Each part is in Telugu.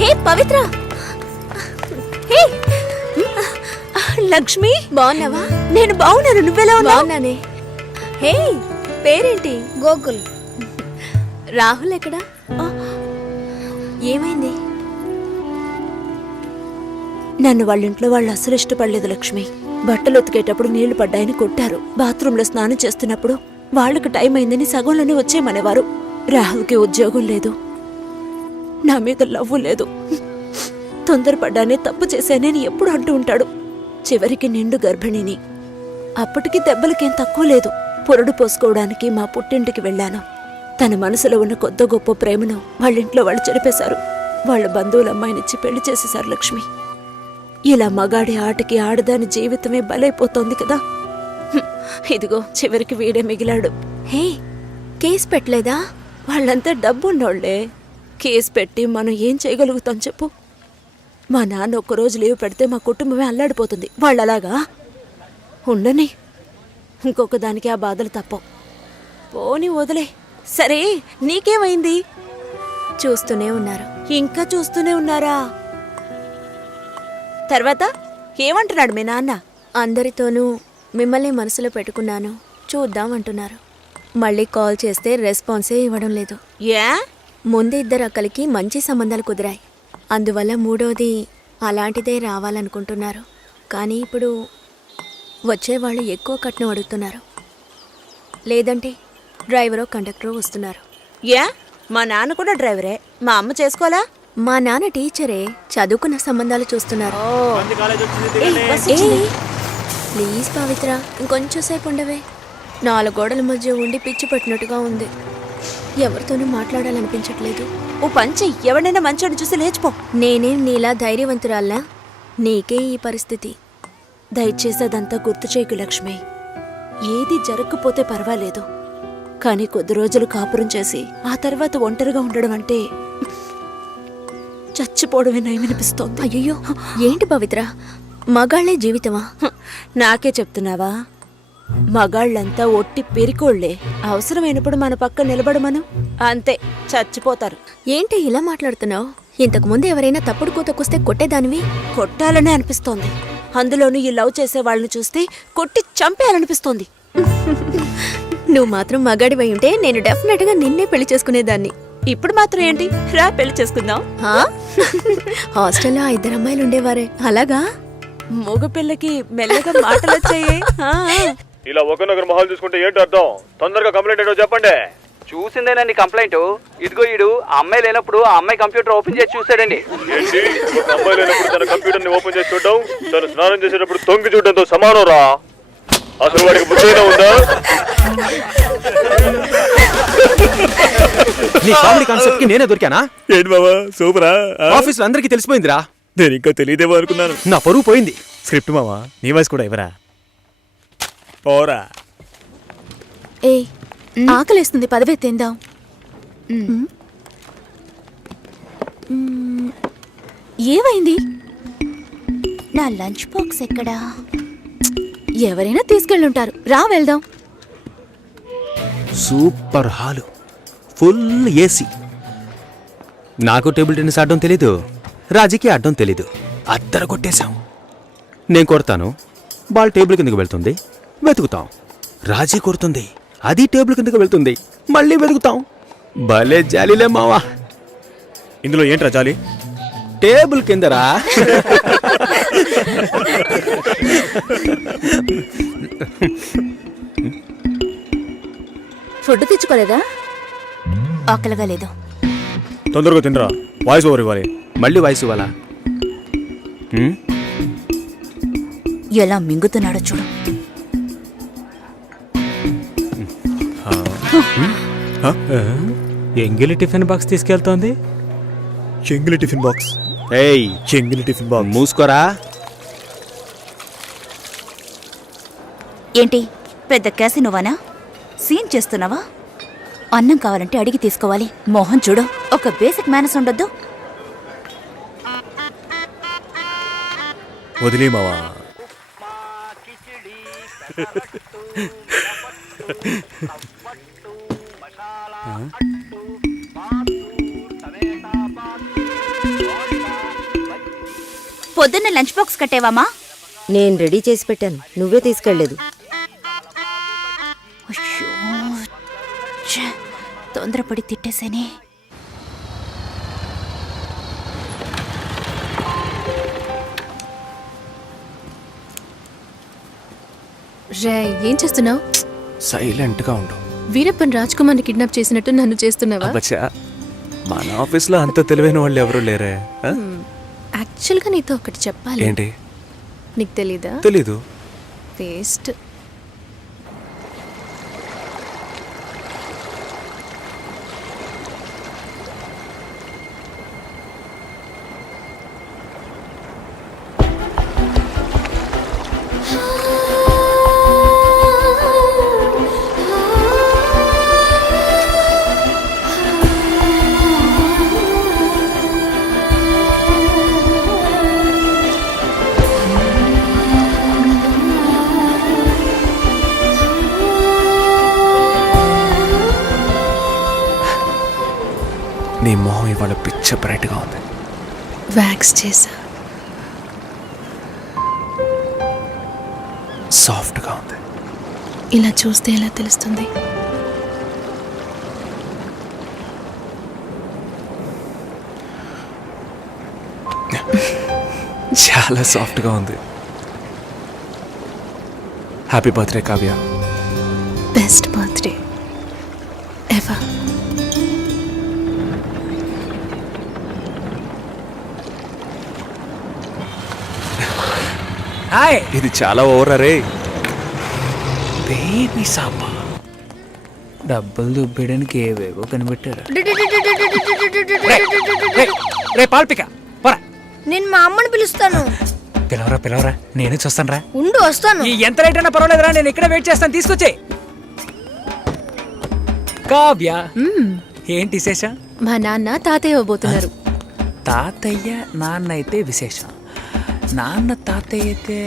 హే పవిత్ర, హే లక్ష్మి, బాగున్నావా? నేను బాగున్నాను, నువ్వెలా ఉన్నావు? బాగున్నానే. హే పేరేంటి? గోకుల్. రాహుల్ ఎక్కడా? ఏమైంది? నన్ను వాళ్ళింట్లో వాళ్ళు అసలు ఇష్టపడలేదు లక్ష్మి. బట్టలు ఉతికేటప్పుడు నీళ్లు పడ్డాయని కొట్టారు. బాత్రూంలో స్నానం చేస్తున్నప్పుడు వాళ్ళకి టైం అయిందని సగంలోనే వచ్చేయమనేవారు. రాహుల్కి ఉద్యోగం లేదు, నా మీద లవ్వు లేదు. తొందరపడ్డానే తప్పు చేశానని ఎప్పుడు అంటూ ఉంటాడు. చివరికి నిండు గర్భిణిని. అప్పటికి దెబ్బలకేం తక్కువ లేదు. పొరడు పోసుకోవడానికి మా పుట్టింటికి వెళ్ళాను. తన మనసులో ఉన్న కొద్ది గొప్ప ప్రేమను వాళ్ళింట్లో వాళ్ళు చెరిపేశారు. వాళ్ళ బంధువుల అమ్మాయినిచ్చి పెళ్లి చేసేశారు లక్ష్మి. ఇలా మగాడి ఆటకి ఆడదాని జీవితమే బలైపోతోంది కదా. ఇదిగో చివరికి వీడే మిగిలాడు. హే కేసు పెట్టలేదా? వాళ్ళంతా డబ్బున్నోళ్లే. కేసు పెట్టి మనం ఏం చేయగలుగుతాం చెప్పు? మా నాన్న ఒక్కరోజు లీవ్ పెడితే మా కుటుంబమే అల్లాడిపోతుంది. వాళ్ళలాగా ఉండని. ఇంకొక దానికి ఆ బాధలు తప్పవు. పోని వదిలే. సరే నీకేమైంది? చూస్తూనే ఉన్నారు. ఇంకా చూస్తూనే ఉన్నారా? తర్వాత ఏమంటున్నాడు మీ నాన్న? అందరితోనూ మిమ్మల్ని మనసులో పెట్టుకున్నాను, చూద్దాం అంటున్నారు. మళ్ళీ కాల్ చేస్తే రెస్పాన్సే ఇవ్వడం లేదు. ఏ? ముందు ఇద్దరు అక్కలకి మంచి సంబంధాలు కుదిరాయి. అందువల్ల మూడోది అలాంటిదే రావాలనుకుంటున్నారు. కానీ ఇప్పుడు వచ్చేవాళ్ళు ఎక్కువ కట్నం అడుగుతున్నారు. లేదంటే డ్రైవరో కండక్టరో వస్తున్నారు. ఏ? మా నాన్న కూడా డ్రైవరే. మా అమ్మ చేసుకోవాలా? మా నాన్న టీచరే, చదువుకున్న సంబంధాలు చూస్తున్నారు. ప్లీజ్ పవిత్ర, ఇంకొంచెం సేపు ఉండవే. 4 గోడల మధ్య ఉండి పిచ్చి పట్టినట్టుగా ఉంది. ఎవరితోనూ మాట్లాడాలనిపించట్లేదు. ఓ పంచి, ఎవడైనా మంచోడు చూసి లేచిపో. నేనేం నీలా ధైర్యవంతురాల్లా? నీకే ఈ పరిస్థితి. దయచేసి అదంతా గుర్తు చేయకు లక్ష్మి. ఏది జరగకపోతే పర్వాలేదు, కానీ కొద్ది రోజులు కాపురం చేసి ఆ తర్వాత ఒంటరిగా ఉండడం అంటే చచ్చిపోవడమే నయమనిపిస్తోంది. అయ్యో ఏంటి పవిత్ర, మగాళ్లే జీవితమా? నాకే చెప్తున్నావా? మగాళ్ళంతా ఒట్టి పెరికోళ్లే. అవసరమైనప్పుడు మన పక్క నిలబడమను, అంతే చచ్చిపోతారు. ఏంటి ఇలా మాట్లాడుతున్నావు? ఇంతకు ముందు ఎవరైనా తప్పుడు కూతకొస్తే కొట్టేదానివి. కొట్టాలనే అనిపిస్తోంది. అందులోనూ ఈ లవ్ చేసే వాళ్ళని చూస్తే కొట్టి చంపేయాలనిపిస్తోంది. నువ్వు మాత్రం మగాడివై ఉంటే నేను డెఫినెట్ గా నిన్నే పెళ్లి చేసుకునేదాన్ని. ఇప్పుడు మాత్రం ఏంటి, రా పెళ్లి చేసుకుందాం. హాస్టల్లో 2 అమ్మాయిలు ఉండేవారే, అలాగా? మగపిల్లకి మెల్లగా మాటలు వచ్చాయి. ఇలా ఒకరినొకరు మొహాలు చూసుకుంటే ఏంటి అర్థం? తొందరగా కంప్లైంట్ ఏంటో చెప్పండి. చూసిందేనండి కంప్లైంట్. ఇదిగో ఈడు ఆ అమ్మాయి లేనప్పుడు ఆ అమ్మాయి కంప్యూటర్ ఓపెన్ చేసి చూసాడండి. ఏంటి, ఒక అమ్మాయి లేనప్పుడు తన కంప్యూటర్ ని ఓపెన్ చేసి చూడడం తను స్నానం చేసేటప్పుడు తొంగి చూడడంతో సమానం రా. అసలు వాడికి బుద్ధైనా ఉందా? నీ కామెడీ కాన్సెప్ట్ కి నేనే దొరికానా? ఏంటి బాబా సూపరా? ఆఫీస్ లో అందరికీ తెలిసిపోయిందిరా. నేను ఇంకా తెలియదేమో అనుకున్నాను. నా పరువు పోయింది. స్క్రిప్ట్ మావా, నీ వాయిస్ కూడా ఇవ్వరా? పోరా. ఏ ఆకలేస్తుంది, పదవే తిందాం. ఏమైంది? నా లంచ్ బాక్స్ ఎక్కడా? ఎవరైనా తీసుకెళ్ళుంటారు, రా వెళ్దాం. Super hall, full AC. నాకు టేబుల్ టెన్నిస్ ఆడడం తెలీదు, రాజీకి ఆడడం తెలీదు. అద్దర కొట్టేశాం. నేను కొడతాను, బాల్ టేబుల్ కిందకు వెళ్తుంది, వెతుకుతాం. రాజీ కొడుతుంది, అది టేబుల్ కిందకు వెళ్తుంది, మళ్ళీ వెతుకుతాం. భలే జాలీలే మావా. ఇందులో ఏంట్రా జాలి? టేబుల్ కిందరా. ఫుడ్ తెచ్చుకోలేదా? ఆకలిగా లేదు. తొందరగా తినరా, వాయిస్ ఓవర్ ఇవ్వాలి. మళ్ళీ వాయిస్ ఇవ్వాలా? ఎలా మింగుతున్నాడో చూడు. ఎంగిలి టిఫిన్ బాక్స్ తీసుకెళ్తోంది. చెంగిలి టిఫిన్ బాక్స్? ఏయ్, చెంగిలి టిఫిన్ బాక్స్. మూసుకోరా. ఏంటి పెద్ద క్యాసినోవానా? సీన్ చేస్తున్నావా? అన్నం కావాలంటే అడిగి తీసుకోవాలి. మోహన్ చూడు, ఒక బేసిక్ మేనస్ ఉండొద్దు. వదిలే మావా. పొద్దున్న లంచ్ బాక్స్ కట్టేవామా? నేను రెడీ చేసి పెట్టాను, నువ్వే తీసుకెళ్లేదు. అయ్యో, ఛే, తొందరపడి తిట్టేసేనే. రే, ఏం చేస్తున్నావు? సైలెంట్ గా ఉండు. వీరప్పన్ రాజ్ కుమార్ని కిడ్నాప్ చేసినట్టు నన్ను చేస్తున్నావా? అబ్బచ్చా, మన ఆఫీస్లో అంత తెలివైన వాళ్ళు ఎవరు లేరే. ఆ? యాక్చువల్గా నీతో ఒకటి చెప్పాలి. ఏంటి? నీకు తెలీదా? తెలీదు. వేస్ట్. నీ మొహం ఇవాళ పిచ్చ బ్రైట్ గా ఉంది. వ్యాక్స్ చేసా. సాఫ్ట్ గా ఉంది. ఇలా చూస్తే ఎలా తెలుస్తుంది? చాలా సాఫ్ట్ గా ఉంది. Happy birthday Kavya. Best birthday ever. ఇది చాలా ఓవర్ రే. బేబీ సాపా డబ్బులు దుబ్బేయడానికి ఏవేవో కనిపెట్టారు. రే పాల్పిక పోరా. నేను మా అమ్మని పిలుస్తాను. పిలవరా పిలవరా, నేను చూస్తాను రా. ఉండు, వస్తాను. ఎంత రేట్ అయినా పర్వాలేదురా, నేను ఇక్కడ వెయిట్ చేస్తాను. తీసుకొచ్చే. కావ్య, ఏంటి విశేషం? మా నాన్న తాతయ్య ఇవ్వబోతున్నారు. తాతయ్య నాన్న అయితే విశేషం, నాన్న తాతయ్య అయితే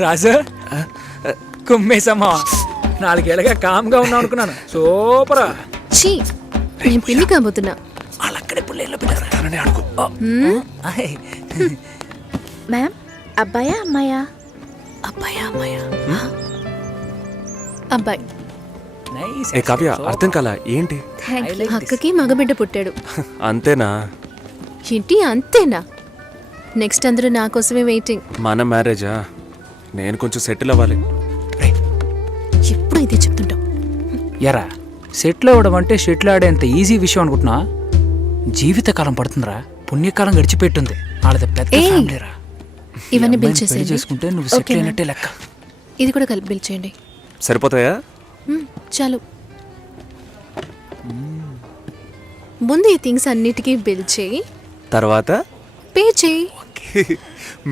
రాజు కుమ్మేసమ్మా. 4 ఏళ్ళగా కామ్గా ఉన్నావు అనుకున్నాను. సూపరా. చీ, నేను పిన్ని కాబోతున్నా. వాళ్ళక్కడే పుల్లేళ్ళు పెట్టారు. అడుగు. మ్యామ్, అబ్బాయా అమ్మాయా? అబ్బాయా అమ్మాయా? అబ్బాయి. నైస్. ఏ కావ్య, అర్థం కాలా ఏంటి? అక్కకి మగబిడ్డ పుట్టాడు. అంతేనా? ఏంటి అంతేనా? నెక్స్ట్ అందరూ నా కోసమే వెయిటింగ్. మన మ్యారేజా? నేను కొంచెం సెటిల్ అవ్వాలి. ఎప్పుడు ఇదే చెప్తుంటావు. ఎరా, సెటిల్ అవ్వడం అంటే షెటిల్ ఆడేంత ఈజీ విషయం అనుకుంటున్నా? జీవితకాలం పడుతుందిరా. పుణ్యకాలం గడిచిపెట్టుంది. వాళ్ళది పెద్ద ఫ్యామిలీరా. ఇవన్నీ బిల్ పెళ్లి చేసేయండి. చేసుకుంటే నువ్వు సెటిల్ ఓకేనా? అయినట్టే లెక్క. ఇది కూడా కలిపి బిల్ చేయండి. సరిపోతాయా? చాలు. ముందు ఈ థింగ్స్ అన్నిటికీ బిల్ చేయి, తర్వాత పే చేయి.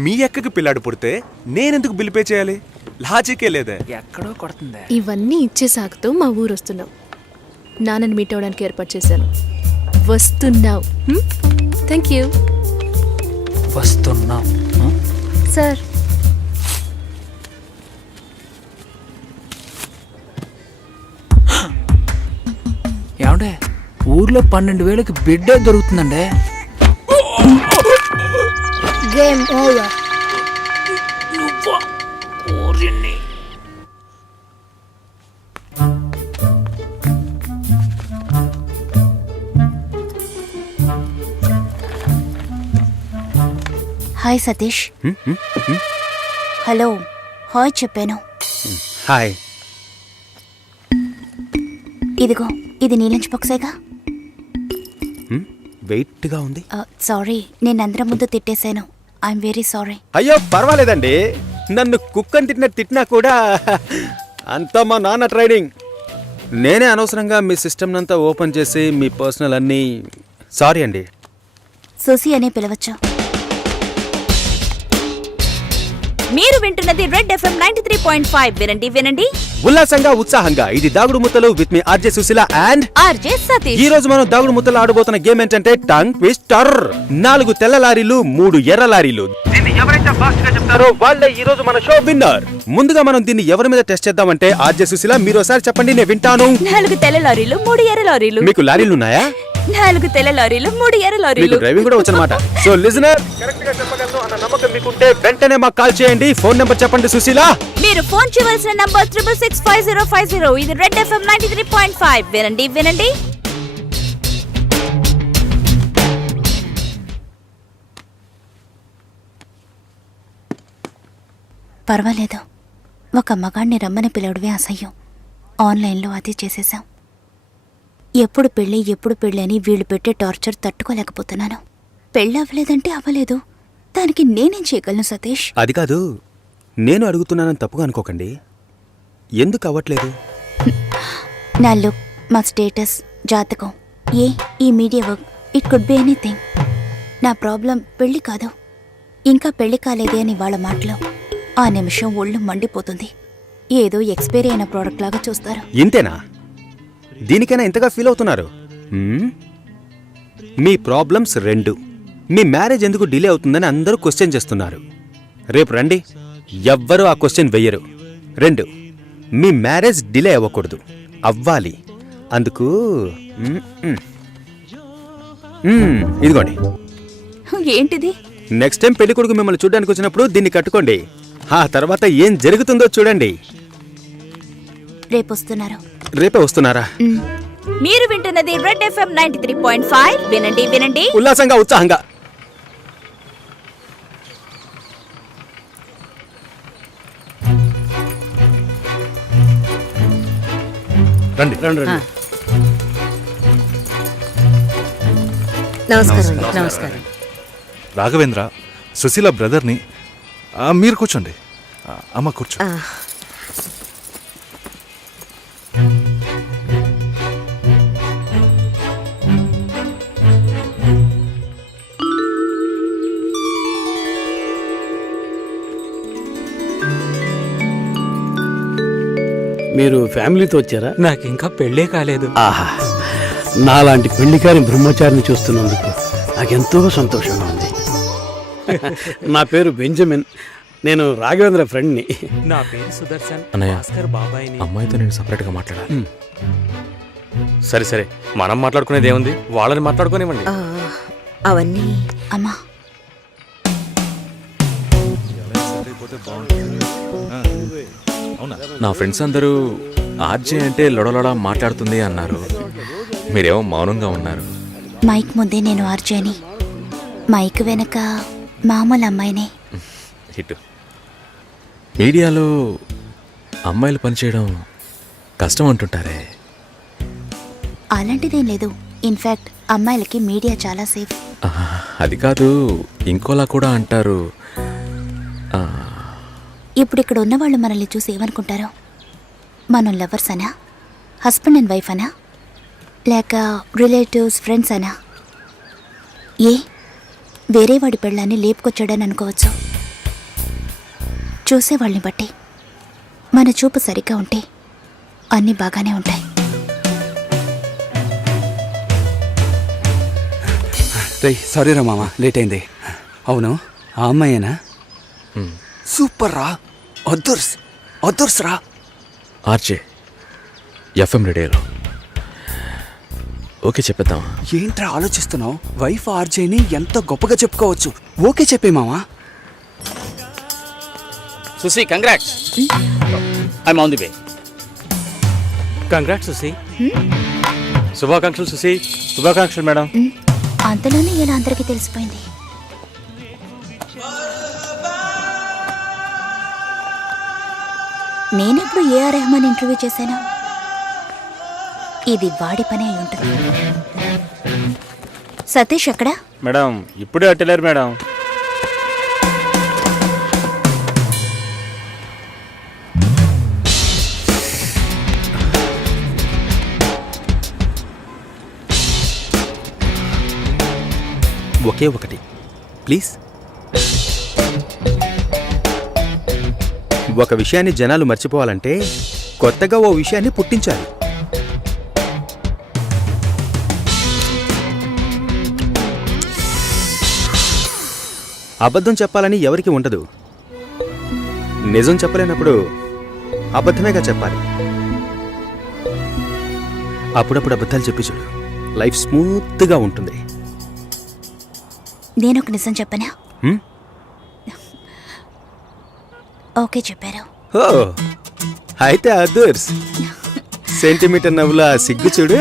మీ అక్కకి పిల్లాడు పుడితే నేనెందుకు బిల్ పే చేయాలి? లాజికే లేదే. ఎక్కడో కొడుతుంది. ఇవన్నీ ఇచ్చే సాగుతూ మా ఊరు వస్తున్నావు. నాన్నని మీట్ అవ్వడానికి ఏర్పాటు చేశాను. వస్తున్నావు. Thank you. వస్తున్నాం. సార్, ఏమండే, ఊర్లో 12,000కి బిడ్డే దొరుకుతుందండి. Game over. Hi Satish. Hello, hi చెప్పాను. హాయ్. ఇదిగో, ఇది నీ లంచ్ బాక్సేగా. వెయిట్గా ఉంది. సారీ, నేను అందరం ముందు తిట్టేశాను. I'm very sorry. అయ్యో పర్వాలేదండి. నన్ను కుక్కని తిట్టినా కూడా అంతా మా నాన్న ట్రైనింగ్. నేనే అనవసరంగా మీ సిస్టమ్ అంతా ఓపెన్ చేసి మీ పర్సనల్ అన్నీ. సారీ అండి. సుసి అనే పిలవచ్చు. మీరు వింటున్నది రెడ్ ఎఫ్ఎం 93.5. వినండి వినండి ఉల్లాసంగా ఉత్సాహంగా. ఇది దాగుడు ముత్తలు విత్ మీ RJ Sushila and RJ Satish. ఈ రోజు మనం దాగుడు ముత్తలు ఆడబోతున్న గేమ్ ఏంటంటే టంగ్ ట్విస్టర్. 4 తెల్ల లారీలు, 3 ఎర్ర లారీలు. ఎవరైతే ఫాస్ట్ గా చెప్తారో వాళ్ళే ఈ రోజు మన షో విన్నర్. ముందుగా మనం దీన్ని ఎవరి మీద టెస్ట్ చేద్దామంటే ఆర్జే సుశీల మీరు ఒకసారి చెప్పండి, నేను వింటాను. 4 తెల్ల లారీలు, 3 ఎర్ర లారీలు. మీకు లారీలు ఉన్నాయా? 4 తెల్ల లారీలు 3 ఎర్ర మీకు లారీలు. డ్రైవింగ్ కూడా వచ్చనమాట. సో లిజనర్, కరెక్ట్ గా చెప్పగలను అన్న నమ్మకం మీకుంటే వెంటనే మాకు కాల్ చేయండి. ఫోన్ నెంబర్ చెప్పండి సుశీల. మీరు ఫోన్ చేయవలసిన నంబర్ 6665050. ఇది రెడ్ FM 93.5. వినండి వినండి. పర్వాలేదు, ఒక మగాణ్ణి రమ్మని పిలవడమే అసహ్యం. ఆన్లైన్లో అది చేసేసాం. ఎప్పుడు పెళ్ళి అని వీళ్ళు పెట్టే టార్చర్ తట్టుకోలేకపోతున్నాను. పెళ్ళి అవ్వలేదంటే అవ్వలేదు, దానికి నేనేం చేయగలను సతీష్? అది కాదు, నేను అడుగుతున్నానని తప్పుగా అనుకోకండి. ఎందుకు అవ్వట్లేదు? నా లుక్, మా స్టేటస్, జాతకం, ఈ media work, it could be anything. నా ప్రాబ్లం పెళ్లి కాదు, ఇంకా పెళ్లి కాలేదే అని వాళ్ళ మాటలు. ఆ నిమిషం ఒళ్ళు మండిపోతుంది. ఏదో ఎక్స్పైరీ అయిన ప్రోడక్ట్ లాగా చూస్తారు. ఇంతేనా? దీనికైనా ఇంతగా ఫీల్ అవుతున్నారు? మీ ప్రాబ్లమ్స్ 2. మీ మ్యారేజ్ ఎందుకు డిలే అవుతుందని అందరూ క్వశ్చన్ చేస్తున్నారు. రేపు రండి, ఎవ్వరూ ఆ క్వశ్చన్ వెయ్యరు. 2, మీ మ్యారేజ్ డిలే అవ్వకూడదు, అవ్వాలి. అందుకు ఇదిగోండి. ఏంటిది? నెక్స్ట్ టైం పెళ్లి కొడుకు మిమ్మల్ని చూడడానికి వచ్చినప్పుడు దీన్ని కట్టుకోండి. ఆ తర్వాత ఏం జరుగుతుందో చూడండి. రేపొస్తున్నారు. రేపే వస్తున్నారా? మీరు వింటున్నది రెడ్ FM 93.5. వినండి వినండి. ఉల్లాసంగా, ఉత్సాహంగా. రండి రండి. నమస్కారం. నమస్కారం. రాఘవేంద్ర, సుశీల బ్రదర్ని. మీరు కూర్చోండి. అమ్మ కూర్చో. మీరు ఫ్యామిలీతో వచ్చారా? నాకు ఇంకా పెళ్ళే కాలేదు. ఆహా, నాలాంటి పెళ్లికారి బ్రహ్మచారిని చూస్తున్నందుకు నాకెంతో సంతోషంగా ఉంది. నా పేరు బెంజమిన్. నేను రాఘవేంద్ర ఫ్రెండ్ని. నా పేరు సుదర్శన్. అన్నయ్య, భాస్కర్ బాబాయ్ని. అమ్మాయితో నేను సపరేట్గా మాట్లాడాలి. సరే సరే, మనం మాట్లాడుకునేది ఏముంది, వాళ్ళని మాట్లాడుకోనివ్వండి. అవన్నీ అమ్మా, నా ఫ్రెండ్స్ అందరూ ఆర్జే అంటే లొడలొడ మాట్లాడుతుంది అన్నారు. మీరేమో మౌనంగా ఉన్నారు. మైక్ ముందే నేను ఆర్జేని, మైక్ వెనక మామూలు అమ్మాయినే. హిట్. మీడియాలో అమ్మాయిలు పనిచేయడం కష్టం అంటుంటారే. అలాంటిదేం లేదు. ఇన్ఫ్యాక్ట్ అమ్మాయిలకి మీడియా చాలా సేఫ్. అది కాదు, ఇంకోలా కూడా అంటారు. ఇప్పుడు ఇక్కడ ఉన్నవాళ్ళు మనల్ని చూసి ఏమనుకుంటారు? మనం లవర్స్ అనా, హస్బెండ్ అండ్ వైఫ్ అనా, లేక రిలేటివ్స్, ఫ్రెండ్స్ అనా? వేరే వాడి పెళ్ళాన్ని లేపుకొచ్చాడని అనుకోవచ్చు. చూసేవాళ్ళని బట్టి మన చూపు సరిగ్గా ఉంటే అన్నీ బాగానే ఉంటాయి. సారీ రా మామ, లేట్ అయింది. అవును, ఆ అమ్మాయేనా? సూపర్ రా, అదర్స్ రా. ఆర్జే ఎఫ్ఎం రేడియోలో. ఓకే చెప్పేద్దామా? ఏంట్రా ఆలోచిస్తున్నావు? వైఫ్ ఆర్జేని ఎంత గొప్పగా చెప్పుకోవచ్చు. ఓకే చెప్పే మామా. Susi, congrats. I'm on the way. Congrats Susi. శుభాకాంక్షలు సుసి. శుభాకాంక్షలు మేడం. అంతలోనే ఇలా అందరికీ తెలిసిపోయింది. నేనెప్పుడు ఏఆర్ రెహమాన్ ఇంటర్వ్యూ చేశాను? ఇది వాడి పని అయి ఉంటుంది. సతీష్ ఎక్కడా? మేడం ఇప్పుడే అట్టలేరు మేడం. ఒకే ఒకటి ప్లీజ్. ఒక విషయాన్ని జనాలు మర్చిపోవాలంటే కొత్తగా ఓ విషయాన్ని పుట్టించాలి. అబద్ధం చెప్పాలని ఎవరికి ఉండదు. నిజం చెప్పలేనప్పుడు అబద్ధమేగా చెప్పాలి. అప్పుడప్పుడు అబద్ధాలు చెప్పి చూడు, లైఫ్ స్మూత్గా ఉంటుంది. నేను ఒక నిజం చెప్పనా? హ్మ్? ఓకే చెప్పారు. ఓ అయితే అదర్స్ సెంటీమీటర్ నవ్వుల సిగ్గు చూడు,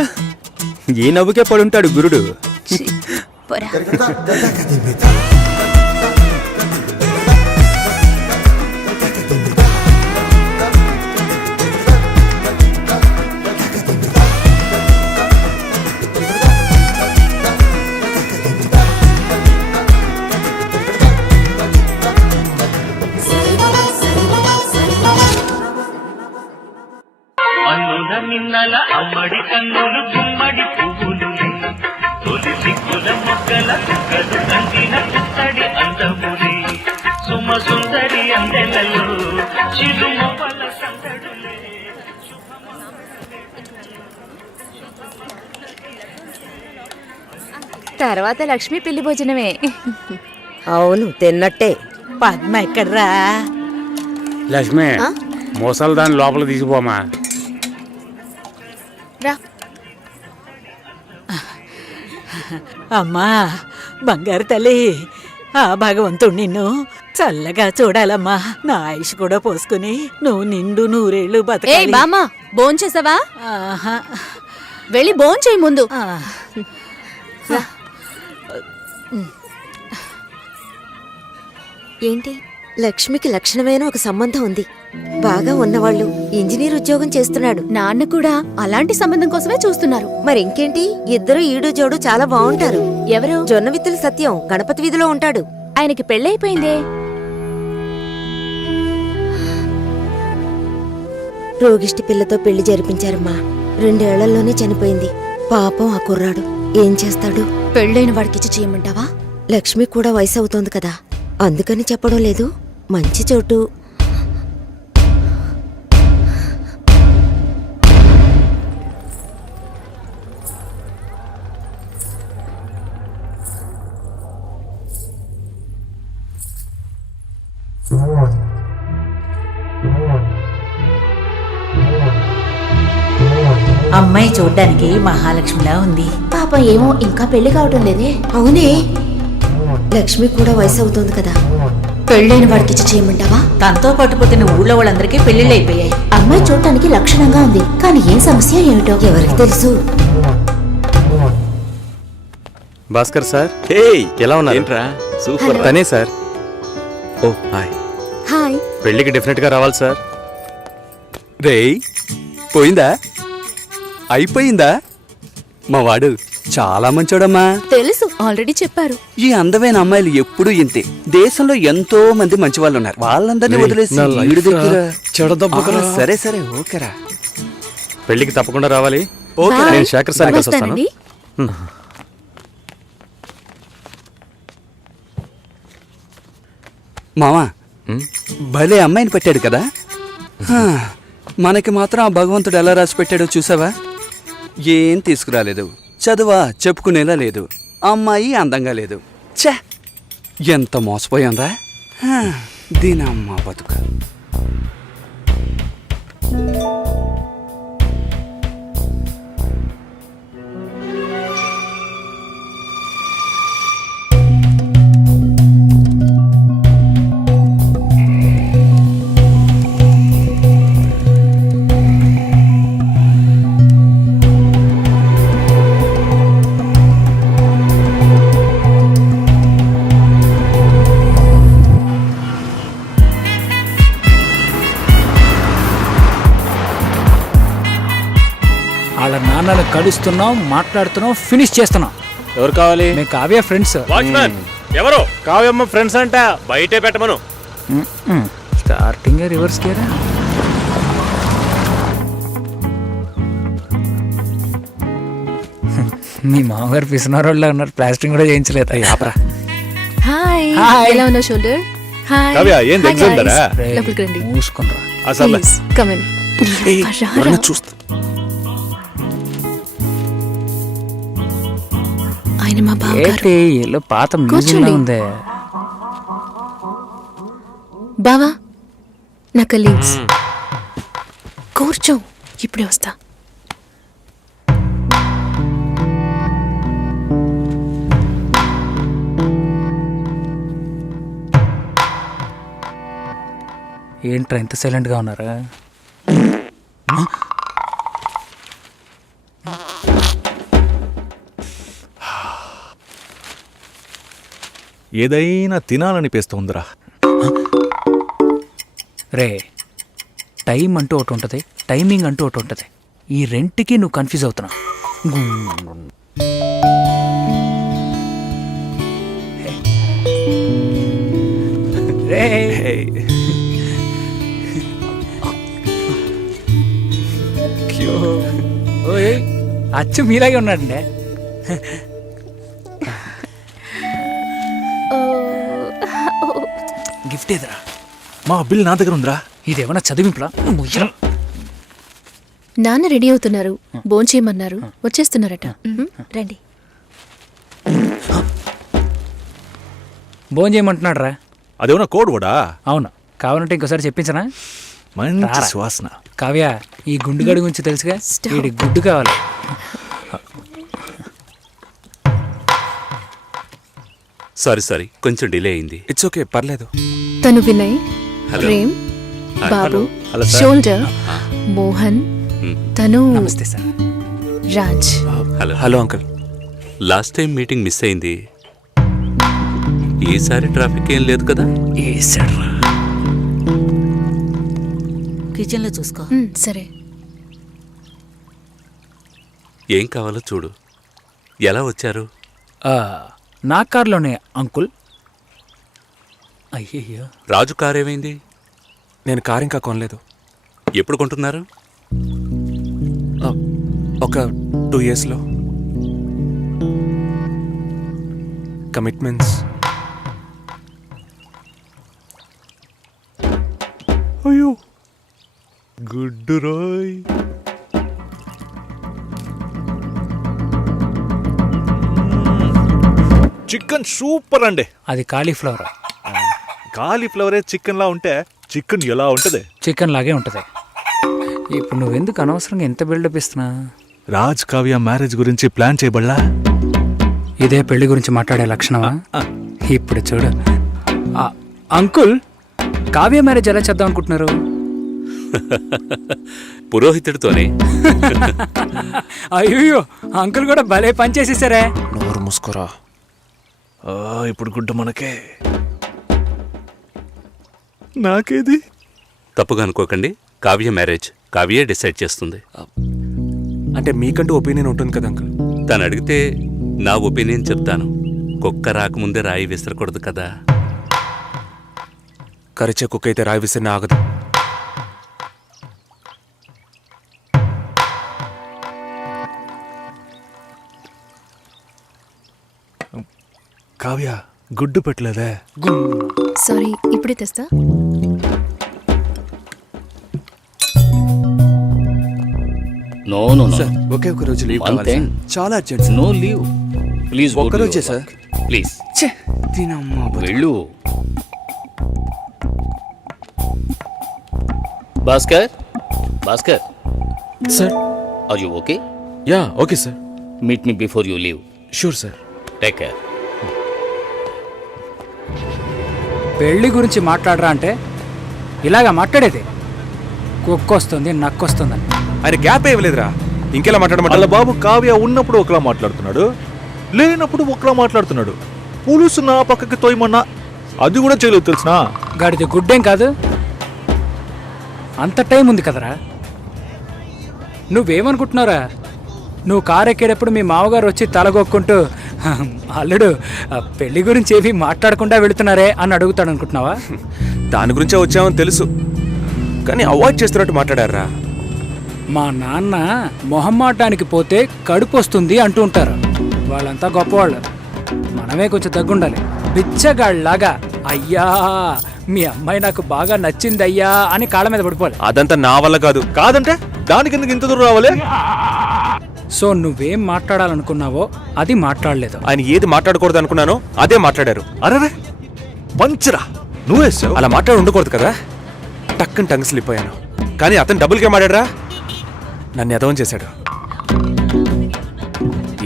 ఈ నవ్వుకే పడుంటాడు గురుడు. పోరా. నిన్నల అమ్మడి కన్నులు గుమ్మడి పువ్వులు తొలి సిగ్గుల మొగ్గల సుక్కలు కంటిన పుత్తడి అందములే సుమ సుందరి అందెలలో చిరుమల సందడులే. తర్వాత లక్ష్మి పెళ్లి భోజనమే. అవును తిన్నట్టే. పద్మ ఎక్కడ్రా? లక్ష్మి మోసాలు దాని లోపల తీసిపోమా. రా. అమ్మా బంగారు తల్లి, ఆ భగవంతుడు నిన్ను చల్లగా చూడాలమ్మా. నా ఆయుష్ కూడా పోసుకుని నువ్వు నిండు నూరేళ్లు ఏ బతకాలి. బామ్మ భోంచేసావా? ఆహా. వెళ్ళి భోంచేయి ముందు. ఆ. ఏంటి, లక్ష్మికి లక్షణమైన ఒక సంబంధం ఉంది. బాగా ఉన్నవాళ్ళు, ఇంజనీర్ ఉద్యోగం చేస్తున్నాడు. నాన్న కూడా అలాంటి సంబంధం కోసమే చూస్తున్నారు. మరి ఇంకేంటి, ఇద్దరు ఈడు జోడు చాలా బాగుంటారు. ఎవరు? జొన్న విత్తుల సత్యం గణపతి వీధిలో ఉంటాడు. ఆయనకి పెళ్ళైపోయిందే. రోగిష్టి పిల్లతో పెళ్లి జరిపించారమ్మా. 2 ఏళ్లలోనే చనిపోయింది. పాపం ఆ కుర్రాడు ఏం చేస్తాడు? పెళ్ళైన వాడికిచ్చి చేయమంటావా? లక్ష్మి కూడా వయసు అవుతోంది కదా, అందుకని చెప్పడం లేదు. మంచి చోటు. అమ్మాయి చూడ్డానికి మహాలక్ష్మిలా ఉంది. పాపం ఏమో ఇంకా పెళ్లి కావటం లేదే. అవునే, లక్ష్మి కూడా వయసు అవుతోంది కదా. పెళ్ళైన వాడికిచ్చి చేయమంటావా? తనతో పాటు పుట్టిన ఊళ్ళో వాళ్ళందరికీ పెళ్లిళ్ళు అయిపోయాయి. అమ్మాయి చూడటానికి లక్షణంగా ఉంది, కానీ ఏం సమస్య ఏమిటో ఎవరికి తెలుసు? భాస్కర్ సార్, హే ఎలా ఉన్నారు? ఏంట్రా సూపర్. తనే సార్. ఓ హాయ్. హాయ్. పెళ్ళికి డెఫినెట్గా రావాలి సార్. రేయ్ పోయిందా? అయిపోయిందా? మా వాడు చాలా మంచోడమ్మా. తెలుసు, ఆల్రెడీ చెప్పారు. ఈ అందమైన అమ్మాయిలు ఎప్పుడూ ఇంతే. దేశంలో ఎంతో మంది మంచి వాళ్ళు ఉన్నారు. వాళ్ళందరినీ వదిలేసి నా ఈడి లైఫ్ దగ్గర చెడదబ్బుకరా. సరే సరే ఓకేరా. పెళ్ళికి తప్పకుండా రావాలి. Okay Bye. నేను శేఖర్ సార్ వస్తాను. వస్తానండి. మామా ఉమ్. భలే అమ్మాయిని పెట్టాడు కదా. హా, మనకి మాత్రం ఆ భగవంతుడు ఎలా రాసి పెట్టాడో చూసావా? ఏం తీసుకురాలేదు, చదువా చెప్పుకునేలా లేదు, అమ్మాయి అందంగా లేదు. ఛే, ఎంత మోసపోయాంరా. హా, దీనమ్మ బతుక. వాళ్ళ నాన్నలు కలుస్తున్నాం, మాట్లాడుతున్నాం, ఫినిష్ చేస్తున్నాం. ఎవరు కావాలి? మేము కావ్య ఫ్రెండ్స్. వాచ్మ్యాన్ ఎవరు? కావ్యమ్మ ఫ్రెండ్స్ అంట. బయటే పెట్టమను. స్టార్టింగ్ రివర్స్ గేరా. మీ మామగారు పిసినారోళ్ళ ఉన్నారు, ప్లాస్టింగ్ కూడా చేయించలేదు. ఆపరా. హాయ్. హాయ్. ఎలా ఉన్నావు షోల్డర్? హాయ్. కావ్య, ఏం Hi, ఎగ్జామ్ guys. దరా? లోపలికి రండి. మూసుకునరా. అసలు Please, come in. రారా. చూస్తా. ఆయన మా బావగారు. ఏంటి ఏలో పాత మ్యూజియం కూర్చోండి. ఉంది. బావా, నా కలీగ్స్. కూర్చో, ఇప్పుడే వస్తా. ఏంట్రా ఇంత సైలెంట్గా ఉన్నారా? ఏదైనా తినాలనిపిస్తోందిరా. రే, టైం అంటూ ఒకటి ఉంటుంది, టైమింగ్ అంటూ ఒకటి ఉంటుంది. ఈ రెంట్కి నువ్వు కన్ఫ్యూజ్ అవుతున్నావు. రే, ఓయ్, అచ్చు మీలాగే ఉన్నాడండి. గిఫ్ట్ ఏదిరా? మా బిల్ నా దగ్గర ఉందిరా. ఇదేమన్నా చదివింపులా? నాన్న రెడీ అవుతున్నారు, భోంచేయమన్నారు, వచ్చేస్తున్నారట. రండి. భోజనం చేయమంటున్నాడు రా. అదేమన్నా కోడ్ కూడా? అవును, కావాలంటే ఇంకోసారి చెప్పించనా? మంచి రారా. సువాసన. కావ్య, ఈ గుండుగడి గురించి తెలుసుగా, వీడి గుడ్డు కావాలి. సారీ కొంచెం డిలే అయింది. ఇట్స్ ఓకే, పర్లేదు. తను వినయ్, హలో. ప్రేమ్, బాబు, హలో సార్. షోల్డర్, మోహన్, తను నమస్తే sir. Raj. Hello. Hello uncle. Last time meeting miss అయింది. ఈసారి ట్రాఫిక్ ఏం లేదు కదా? కిచెన్లో చూసుకో. సరే. ఏం కావాలో చూడు. ఎలా వచ్చారు? నా కార్లోనే అంకుల్. అయ్యయ్యో, రాజు కార్ ఏమైంది? నేను కార్ ఇంకా కొనలేదు. ఎప్పుడు కొంటున్నారు? ఒక 2 yearsలో. కమిట్మెంట్స్. అయ్యో, గుడ్డు రోయ్. చికెన్ సూపర్ అండి. అది కాలీఫ్లవర్. కాలీఫ్లవరే చికెన్ లా ఉంటే చికెన్ ఎలా ఉంటది? చికెన్ లాగే ఉంటుంది. ఇప్పుడు నువ్వెందుకు అనవసరంగా ఎంత బిల్డప్ ఇస్తున్నా? రాజ్ కావ్య మ్యారేజ్ గురించి ప్లాన్ చేయబడలా? ఇదే పెళ్లి గురించి మాట్లాడే లక్షణమా? ఇప్పుడు చూడు. అంకుల్, కావ్య మ్యారేజ్ ఎలా చేద్దాం అనుకుంటున్నారు? పురోహితుడితోనే. అయ్యో, అంకుల్ కూడా భలే పని చేసేసారే. నోరు మూసుకోరా. ఇప్పుడు గుడ్డ మనకే. నాకేది? తప్పుగా అనుకోకండి, కావ్య మ్యారేజ్ కావ్యే డిసైడ్ చేస్తుంది. అంటే మీకంటూ ఒపీనియన్ ఉంటుంది కదా అంకుల్. తను అడిగితే నా ఒపీనియన్ చెప్తాను. కుక్క రాకముందే రాయి విసరకూడదు కదా. కరిచే కుక్క అయితే రాయి విసిరిన ఆగదు. కావ్య, గుడ్డు పెట్టలేదే? సారీ, ఇప్పుడే తెస్తా. No no no. ఒకే ఒక రోజు లీవ్ One కావాలి thing. సార్. చాలా అర్జెంట్. No leave. ప్లీజ్ ఒక్క రోజే సార్. ప్లీజ్ ఛే, దీనమ్మా బతుకు. వెళ్ళు. Bhaskar, Bhaskar, sir. Are you okay? Yeah okay sir. Meet me before you leave. Sure sir. Take care. పెళ్లి గురించి మాట్లాడరా అంటే ఇలాగా మాట్లాడేది? కుక్కొస్తుంది, నక్కొస్తుందని. ఆయన గ్యాప్ ఇవ్వలేదురా. ఇంకెలా మాట్లాడమంట? వాళ్ళ బాబు కావ్య ఉన్నప్పుడు ఒకలా మాట్లాడుతున్నాడు, లేనప్పుడు ఒకలా మాట్లాడుతున్నాడు. పులుసు నా పక్కకి తోయమన్నా అది కూడా చేయలేదు తెలిసినా. గాడిది గుడ్డేం కాదు, అంత టైం ఉంది కదరా. నువ్వేమనుకుంటున్నారా? నువ్వు కారు ఎక్కేటప్పుడు మీ మామగారు వచ్చి తలగొక్కుంటూ అల్లుడు పెళ్లి గురించి ఏవి మాట్లాడకుండా వెళుతున్నారే అని అడుగుతాడు అనుకుంటున్నావా? దాని గురించే వచ్చామని తెలుసు, కానీ అవాయిడ్ చేస్తున్నట్టు మాట్లాడారా. మా నాన్న మొహమ్మాటానికి పోతే కడుపు వస్తుంది అంటూ ఉంటారు. వాళ్ళంతా గొప్పవాళ్ళు, మనమే కొంచెం తగ్గుండాలి. బిచ్చగాళ్ళలాగా అయ్యా మీ అమ్మాయి నాకు బాగా నచ్చింది అయ్యా అని కాళ్ళ మీద పడిపోవాలి. అదంతా నా వల్ల కాదు. కాదంటే దానికి ఎందుకు ఇంత దూరం రావాలి? సో నువ్వేం మాట్లాడాలనుకున్నావో అది మాట్లాడలేదు. ఆయన ఏది మాట్లాడకూడదు అనుకున్నానో అదే మాట్లాడారు. అరే పంచరా, నువ్వేసావు. అలా మాట్లాడి ఉండకూడదు కదా. టక్కని టంగ్ స్లిప్ అయ్యాను. కానీ అతను డబుల్గా మాట్లాడరా, నన్ను ఎదవం చేశాడు.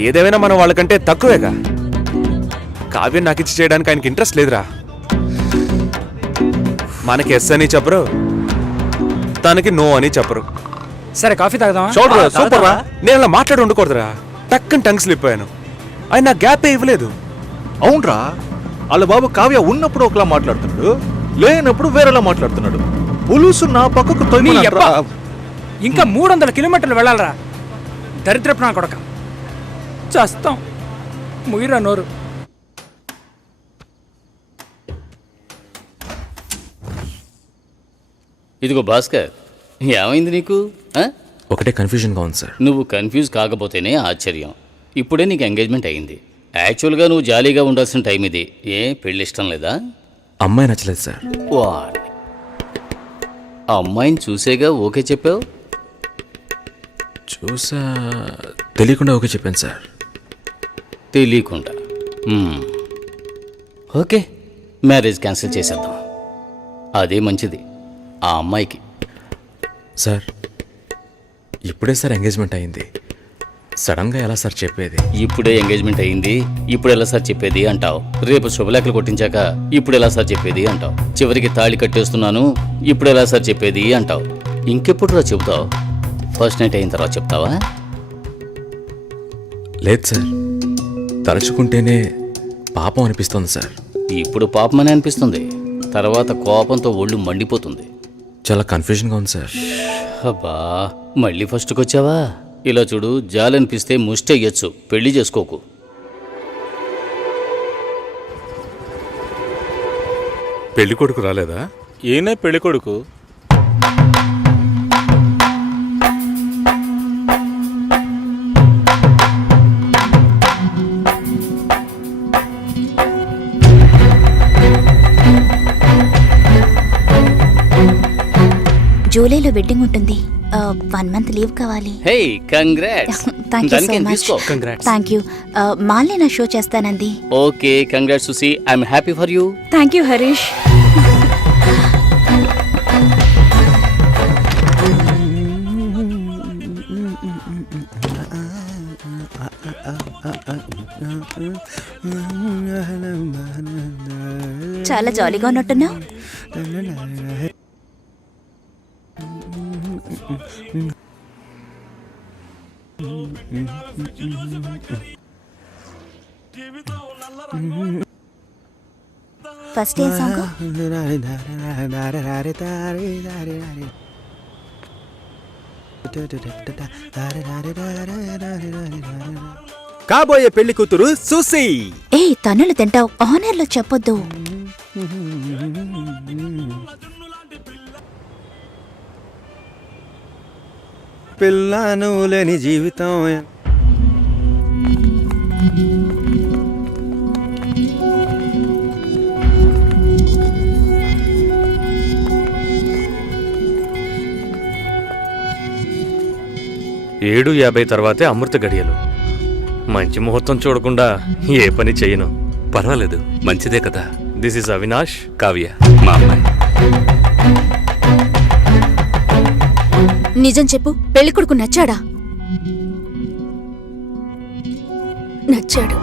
ఏదేమైనా మనం వాళ్ళకంటే తక్కువేగా. కావ్యం నాకు ఇచ్చి చేయడానికి ఆయనకి ఇంట్రెస్ట్ లేదురా. మనకి ఎస్ అని చెప్పరు, మొత్తానికి నో అని చెప్పరు. సరే కాఫీ తాగుదామా? చూడరా సూపర్ రా. నేను అలా మాట్లాడి ఉండకూడదురా. టక్కని టంగ్ స్లిప్ అయ్యాను. ఆయన నా గ్యాపే ఇవ్వలేదు. అవునరా, వాళ్ళ బాబు కావ్య ఉన్నప్పుడు ఒకలా మాట్లాడుతున్నాడు, లేనప్పుడు వేరేలా మాట్లాడుతున్నాడు. పులుసు నా పక్కకు నీ తొయ్యమంటారా? యబ్బ. ఇంకా 300 కిలోమీటర్లు వెళ్ళాలరా. దరిద్రపు నా కొడక. చస్తాం. ముయిరా నోరు. ఇదిగో భాస్కర్, ఏమైంది నీకు? ఆ? ఒకటే కన్ఫ్యూజన్గా ఉంది సార్. నువ్వు కన్ఫ్యూజ్ కాకపోతేనే ఆశ్చర్యం. ఇప్పుడే నీకు ఎంగేజ్మెంట్ అయింది. యాక్చువల్గా నువ్వు జాలీగా ఉండాల్సిన టైం ఇది. ఏ పెళ్ళి ఇష్టం లేదా? అమ్మాయి నచ్చలేదు సార్. వాడి అమ్మాయిని చూసేగా ఓకే చెప్పావు. చూసా తెలియకుండా ఓకే చెప్పాను సార్. తెలియకుండా. ఓకే, మ్యారేజ్ క్యాన్సిల్ చేసేద్దాం. అదే మంచిది ఆ అమ్మాయికి. సార్ ఇప్పుడే సార్ ఎంగేజ్మెంట్ అయింది, సడన్గా ఎలా సార్ చెప్పేది? ఇప్పుడే ఎంగేజ్మెంట్ అయింది, ఇప్పుడు ఎలా సార్ చెప్పేది అంటావు. రేపు శుభలేఖలు కొట్టించాక ఇప్పుడు ఎలా సార్ చెప్పేది అంటావు. చివరికి తాళి కట్టేస్తున్నాను, ఇప్పుడు ఎలా సార్ చెప్పేది అంటావు. ఇంకెప్పుడు రా చెబుతావు? ఫస్ట్ నైట్ అయిన తర్వాత చెప్తావా? లేదు సార్, తలుచుకుంటేనే పాపం అనిపిస్తుంది సార్. ఇప్పుడు పాపమని అనిపిస్తుంది, తర్వాత కోపంతో ఒళ్ళు మండిపోతుంది. చాలా కన్ఫ్యూజన్గా ఉంది సార్. అబ్బా, మళ్ళీ ఫస్ట్కి వచ్చావా? ఇలా చూడు, జాలనిపిస్తే ముష్టెయ్యొచ్చు, పెళ్లి చేసుకోకు. పెళ్లి కొడుకు రాలేదా? ఈయనే పెళ్లి కొడుకు. జూలైలో వెడ్డింగ్ ఉంటుంది. 1 month లీవ్ కావాలి. Hey congrats. Thank you so దానికేం మచ్. తీసుకో. Thank you. మాల్ని నా షో చేస్తానంది. Okay, congrats Susi, I'm happy for you. Thank you Harish. చాలా జాలీగా ఉన్నట్టున్నావు. ఫస్ట్ ఏ సాంగ్? కాబోయే పెళ్లి కూతురు సుసి. ఏ తన్నులు తింటావు, ఆనర్లో చెప్పొద్దు. పిల్లను లేని జీవితం. ఏడు 50 తర్వాతే అమృత గడియలు. మంచి ముహూర్తం చూడకుండా ఏ పని చేయను. పర్వాలేదు, మంచిదే కదా. దిస్ ఇస్ అవినాష్, కావ్య మా అమ్మాయి. నిజం చెప్పు, పెళ్లి కొడుకు నచ్చాడా? నచ్చాడు.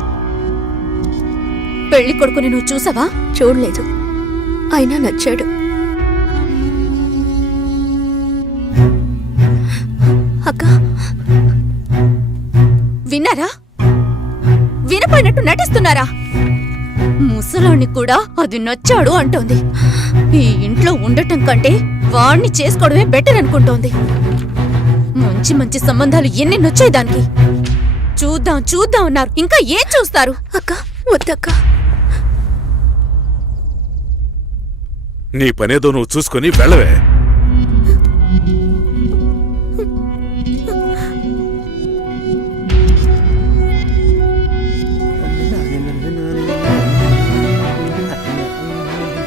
పెళ్లి కొడుకుని నువ్వు చూసావా? చూడలేదు, అయినా నచ్చాడు. అక్క విన్నారా? వినపోయినట్టు నటిస్తున్నారా? ముసలాన్ని కూడా అది నచ్చాడు అంటోంది. ఈ ఇంట్లో ఉండటం కంటే వాణ్ణి చేసుకోవడమే బెటర్ అనుకుంటోంది. మంచి మంచి సంబంధాలు ఎన్ని నచ్చాయి దానికి. చూద్దాం చూద్దాం అన్నారు, ఇంకా ఏం చూస్తారు? అక్క వద్దక్క. నీ పనేదో నువ్వు చూసుకొని వెళ్ళవే.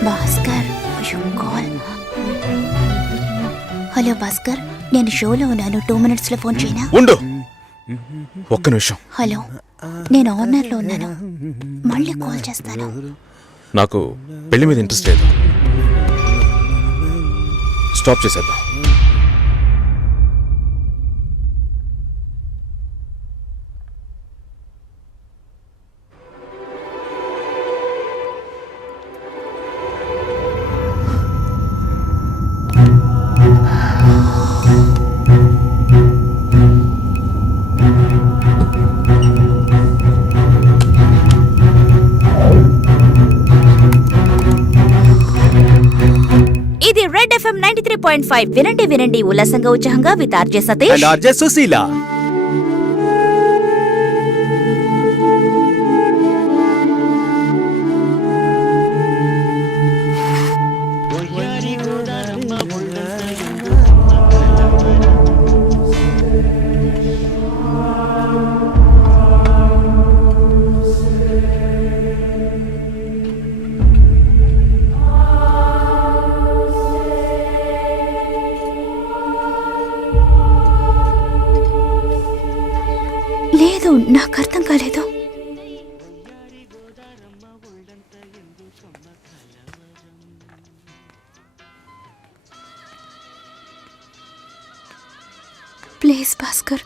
భాస్కర్, కాల్. హలో భాస్కర్, నేను షోలో ఉన్నాను. 2 minutes లో ఫోన్ చేయనా? ఉండు, ఒక్క నిమిషం. హలో, నేను ఆనర్లో ఉన్నాను, మళ్ళీ కాల్ చేస్తాను. నాకు పెళ్లి మీద ఇంట్రెస్ట్ లేదు. స్టాప్ చేసేద్దాం. 93.5 వినండి వినండి ఉల్లాసంగా ఉత్సాహంగా with RJ and Satish. RJ Sushila. లేదు, నాకు అర్థం కాలేదు. ప్లీజ్ భాస్కర్.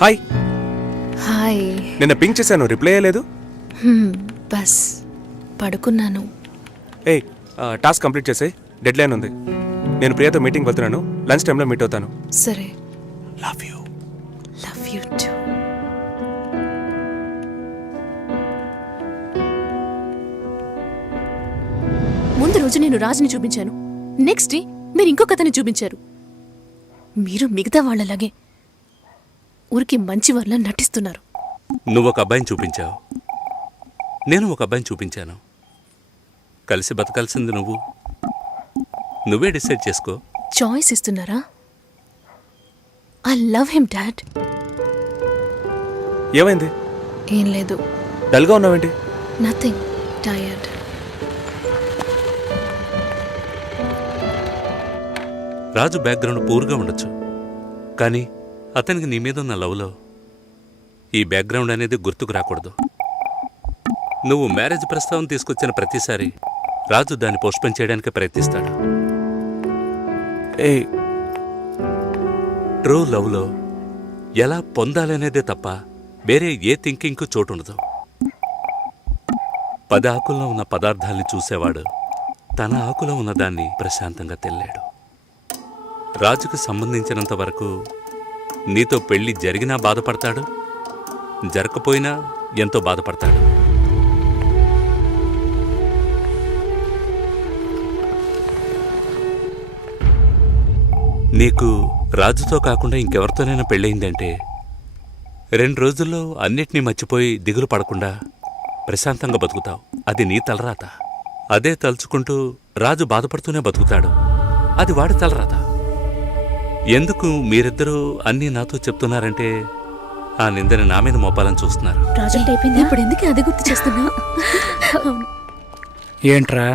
హాయ్. హాయ్. నిన్న పింక్ చేశాను, రిప్లై అయ్యలేదు. బస్ పడుకున్నాను. ఏయ్, టాస్క్ కంప్లీట్ చేసే, డెడ్ లైన్ ఉంది. నేను ప్రియతో మీటింగ్ వెళ్తున్నాను, లంచ్ టైంలో మీట్ అవుతాను. సరే. Love you. Love you too. ముందు రోజు నేను రాజుని చూపించాను, నెక్స్ట్ డే మీరు ఇంకొక అతన్ని చూపించారు. మీరు మిగతా వాళ్ళలాగే ఊరికి మంచి వాళ్ళ నటిస్తున్నారు. నువ్వు ఒక అబ్బాయిని చూపించావు, నేను ఒక అబ్బాయిని చూపించాను. కలిసి బతకాల్సింది నువ్వే డిసైడ్ చేసుకో. చాయిస్ ఇస్తున్నారా? I love him dad. ఏమైంది? ఏం లేదు. డల్గా ఉన్నావేంటి? Nothing, tired. రాజు బ్యాక్గ్రౌండ్ పూర్గా ఉండొచ్చు, కానీ అతనికి నీ మీద ఉన్న లవ్లో ఈ బ్యాక్గ్రౌండ్ అనేది గుర్తుకు రాకూడదు. నువ్వు మ్యారేజ్ ప్రస్తావన తీసుకొచ్చిన ప్రతిసారి రాజు దాన్ని పోస్ట్పోన్ చేయడానికి ప్రయత్నిస్తాడు. ట్రూ లవ్లో ఎలా పొందాలనేదే తప్ప వేరే ఏ థింకింగ్కు చోటు ఉండదు. 10 ఆకుల్లో ఉన్న పదార్థాల్ని చూసేవాడు తన ఆకులో ఉన్నదాన్ని ప్రశాంతంగా తెల్లాడు. రాజుకు సంబంధించినంత వరకు నీతో పెళ్లి జరిగినా బాధపడతాడు, జరగకపోయినా ఎంతో బాధపడతాడు. నీకు రాజుతో కాకుండా ఇంకెవరితోనైనా పెళ్ళయిందంటే 2 రోజుల్లో అన్నిటినీ మర్చిపోయి దిగులు పడకుండా ప్రశాంతంగా బతుకుతావు. అది నీ తలరాత. అదే తలుచుకుంటూ రాజు బాధపడుతూనే బతుకుతాడు. అది వాడి తలరాత. ఎందుకు మీరిద్దరూ అన్నీ నాతో చెప్తున్నారంటే ఆ నిందని నా మీద మోపాలని చూస్తున్నారు. ఇప్పుడు ఎందుకు అది గుర్తు చేస్తున్నా? ఏంట్రా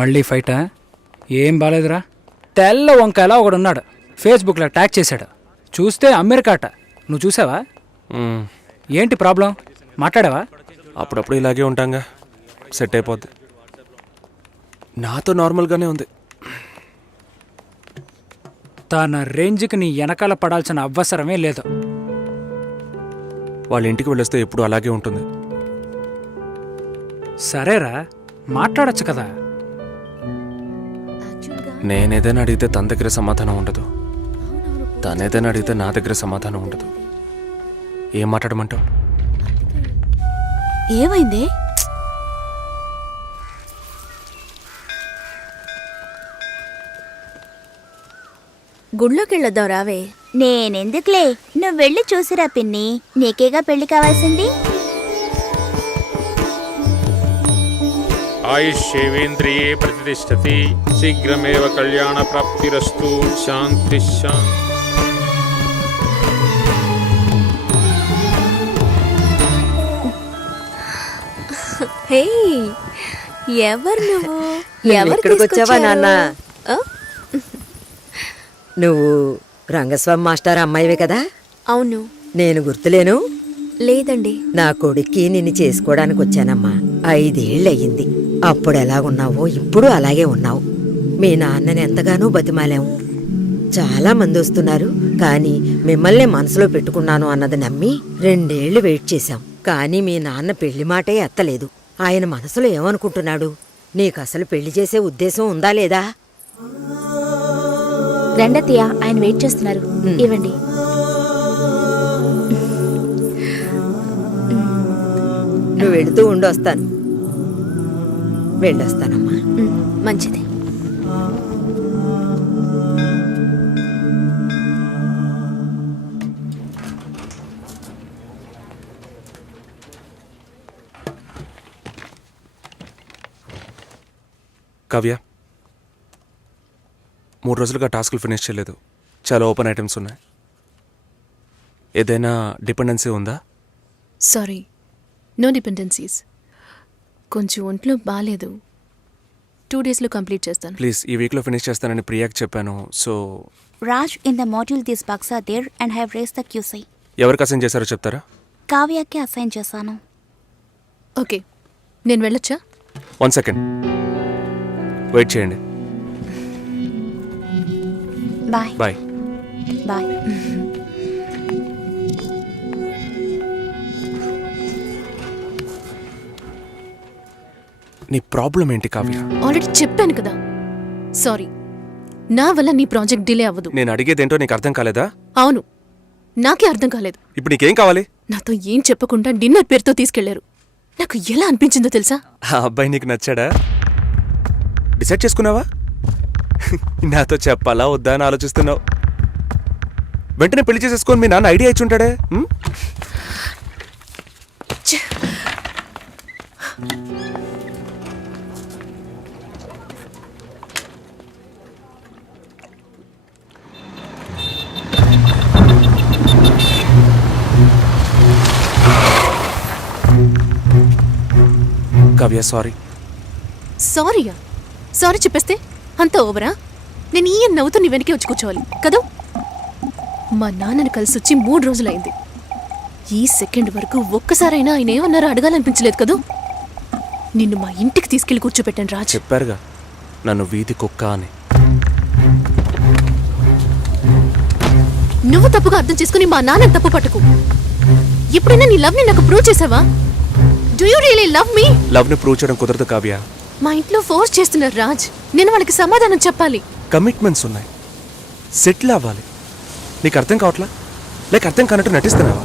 మళ్ళీ ఫైటా? ఏం బాలేదురా. తెల్ల వంకాయలా ఒకడున్నాడు, ఫేస్బుక్లో ట్యాగ్ చేశాడు. చూస్తే అమెరికాట. నువ్వు చూసావా? ఏంటి ప్రాబ్లం? మాట్లాడావా? అప్పుడప్పుడు ఇలాగే ఉంటాంగా, సెట్ అయిపోద్ది. నాతో నార్మల్గానే ఉంది. తన రేంజ్కి నీ వెనకాల పడాల్సిన అవసరమే లేదు. వాళ్ళ ఇంటికి వెళ్ళొస్తే ఎప్పుడు అలాగే ఉంటుంది. సరేరా, మాట్లాడొచ్చు కదా. నేనేదైనా అడిగితే తన దగ్గర సమాధానం ఉండదు, తనేదైనా అడిగితే నా దగ్గర సమాధానం ఉండదు. ఏం మాట్లాడమంటావు? ఏమైంది? గుళ్ళోకి వెళ్ళొద్దాం రావే. నేనెందుకులే, నువ్వు వెళ్ళి చూసిరా పిన్ని, నీకేగా పెళ్లి కావాల్సింది. ఆయుష్యేవేంద్రియే ప్రతిష్టతి, శీఘ్రమేవ కళ్యాణ ప్రాప్తిరస్తు. శాంతి శాంతి. హే, ఎవరు నువ్వు? ఎక్కడికి వచ్చావా నాన్న? నువ్వు రంగస్వామి మాస్టర్ అమ్మాయివే కదా? అవును. నేను గుర్తులేను? లేదండి. నా కొడుక్కి నిన్ను చేసుకోవడానికి వచ్చానమ్మా. 5 ఏళ్ళయ్యింది. అప్పుడు ఎలా ఉన్నావో ఇప్పుడు అలాగే ఉన్నావు. మీ నాన్నని ఎంతగానో బతిమాలాం. చాలా మంది వస్తున్నారు, కానీ మిమ్మల్ని మనసులో పెట్టుకున్నాను అన్నది నమ్మి 2 ఏళ్లు వెయిట్ చేశాం. కానీ మీ నాన్న పెళ్లి మాటే ఎత్తలేదు. ఆయన మనసులో ఏమనుకుంటున్నాడు? నీకసలు పెళ్లి చేసే ఉద్దేశం ఉందా లేదా? రండత్తయ్య, ఆయన వెయిట్ చేస్తున్నారు. ఇవ్వండి. నువ్వు వెళుతూ ఉండొస్తాను. వెళ్ళొస్తానమ్మా. మంచిది. కావ్య, 3 రోజులుగా టాస్కులు ఫినిష్ చేయలేదు. చాలా ఓపెన్ ఐటమ్స్ ఉన్నాయి. ఏదైనా డిపెండెన్సీ ఉందా? Sorry, no dependencies. కొంచెం ఒంట్లో బాగాలేదు. 2 డేస్లో కంప్లీట్ చేస్తాను. ప్లీజ్, ఈ వీక్లో ఫినిష్ చేస్తానని ప్రియాకి చెప్పాను. So Raj, in the module this box are there and have raise the QC. ఎవరికి అసైన్ చేశారో చెప్తారా? కావ్యకి అసైన్ చేశాను. ఓకే, నేను వెళ్ళొచ్చా? 1 సెకండ్ వెయిట్ చేయండి. Bye bye. బాయ్. నీ ప్రాబ్లం ఏంటి కావ్య? ఆల్రెడీ చెప్పాను కదా. సారీ, నా వల్ల నీ ప్రాజెక్ట్ డిలే అవ్వదు. నేను అడిగేదేంటో నీకు అర్థం కాలేదా? అవును, నాకే అర్థం కాలేదు. ఇప్పుడు నీకేం కావాలి? నాతో ఏం చెప్పకుండా డిన్నర్ పేరుతో తీసుకెళ్లారు. నాకు ఎలా అనిపించిందో తెలుసా? ఆ అబ్బాయి నీకు నచ్చాడా? డిసైడ్ చేసుకున్నావా? నాతో చెప్పాలా వద్దా అని ఆలోచిస్తున్నావు. వెంటనే పెళ్లి చేసేసుకొని మీ నాన్న ఐడియా ఇచ్చి ఉంటాడే. కావ్య, సారీ. సారీయా? సారీ చెప్పేస్తే అంత ఓవరా? నేను ఈయన నవ్వుతూ నీ వెనకే వచ్చి కూర్చోవాలి కదా? మా నాన్నని కలిసి వచ్చి 3 రోజులైంది. ఈ సెకండ్ వరకు ఒక్కసారైనా ఆయన ఏమన్నారో అడగాలనిపించలేదు కదూ? నిన్ను మా ఇంటికి తీసుకెళ్లి కూర్చోపెట్టాను రాజ్. చెప్పారుగా నన్ను వీధి కుక్క అని. నువ్వు తప్పుగా అర్థం చేసుకుని మా నాన్నని తప్పు పట్టుకు. ఎప్పుడైనా నీ లవ్ ని నాకు ప్రూవ్ చేసావా? Do you really love me? Love ని ప్రూవ్ చేయడం కుదరదు కావ్య. మా ఇంట్లో ఫోర్స్ చేస్తున్నారు రాజ్. నేను వాళ్ళకి సమాధానం చెప్పాలి. కమిట్మెంట్స్ ఉన్నాయి, సెటిల్ అవ్వాలి. నీకు అర్థం కావట్లా? లేక అర్థం కానట్టు నటిస్తున్నావా?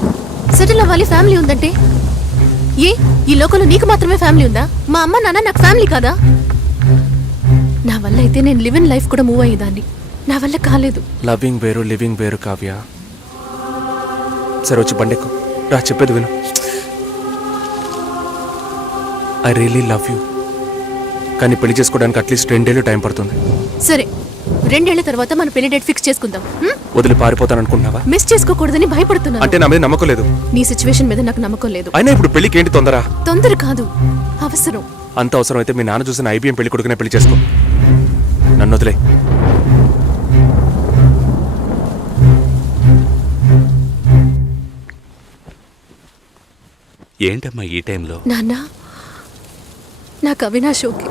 సెటిల్ అవ్వాలి, ఫ్యామిలీ ఉందంటే ఏ ఈ లోకంలో నీకు మాత్రమే ఫ్యామిలీ ఉందా? మా అమ్మ నాన్న నాకు ఫ్యామిలీ కాదా? నా వల్ల అయితే నేను లివ్ ఇన్ లైఫ్ కూడా మూవ్ అయ్యేదాన్ని. నా వల్ల కాలేదు. లవింగ్ వేరు, లివింగ్ వేరు కావ్య. సరే వచ్చి బండెక్కు రా, చెప్పేది విను. I really love you. కానీ పెళ్లి చేసుకోవడానికి అట్లీస్ట్ 2 ఏళ్ళు టైం పడుతుంది. సరే, 2 ఏళ్ల తర్వాత మన పెళ్లి డేట్ ఫిక్స్ చేసుకుందాం. వదిలి పారిపోతాను అనుకుంటున్నావా? మిస్ చేసుకోకూడదని భయపడుతున్నాను. అంటే నా మీద నమ్మకం లేదు? నీ సిచ్యువేషన్ మీద నాకు నమ్మకం లేదు. అయినా ఇప్పుడు పెళ్లికి ఏంటి తొందర? తొందర కాదు, అవసరం. అంత అవసరం అయితే మీ నాన్న చూసిన IBM పెళ్లి కొడుకునే పెళ్లి చేసుకో. నన్ను వదిలే. ఏంటమ్మా ఈ టైంలో? నాన్న, నాకు అవినాష్ ఓకే.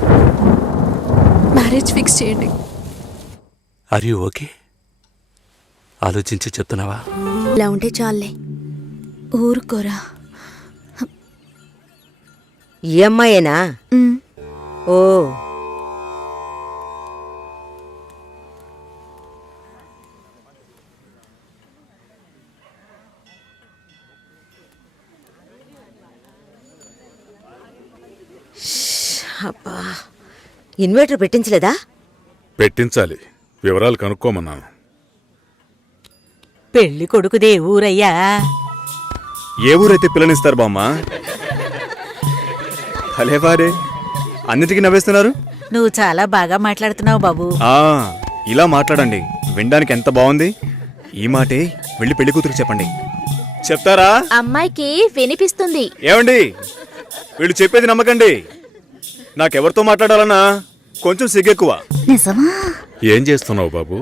మ్యారేజ్ ఫిక్స్ చేయండి. Are you okay? ఆలోచించి చెప్తున్నావా? ఇలా ఉంటే చాలే, ఊరుకోరా. ఈ అమ్మాయేనా? ఓ, అబ్బా, ఇన్వర్టర్ పెట్టించలేదా? పెట్టించాలి, వివరాలు కనుక్కోమన్నాను. పెళ్లి కొడుకుదే ఊరయ్యా? ఏ ఊరైతే పిల్లనిస్తారు బామ్మ? భలేవారే, అన్నిటికీ నవ్వేస్తున్నారు. నువ్వు చాలా బాగా మాట్లాడుతున్నావు బాబు. ఇలా మాట్లాడండి, వినడానికి ఎంత బాగుంది. ఈ మాటే వెళ్ళి పెళ్లి కూతురికి చెప్పండి. చెప్తారా? అమ్మాయికి వినిపిస్తుంది. ఏమండి, వీళ్ళు చెప్పేది నమ్మకండి. నాకెవరితో మాట్లాడాలన్నా కొంచెం సిగ్గెక్కువ. నిజమా? ఏం చేస్తున్నావు బాబు?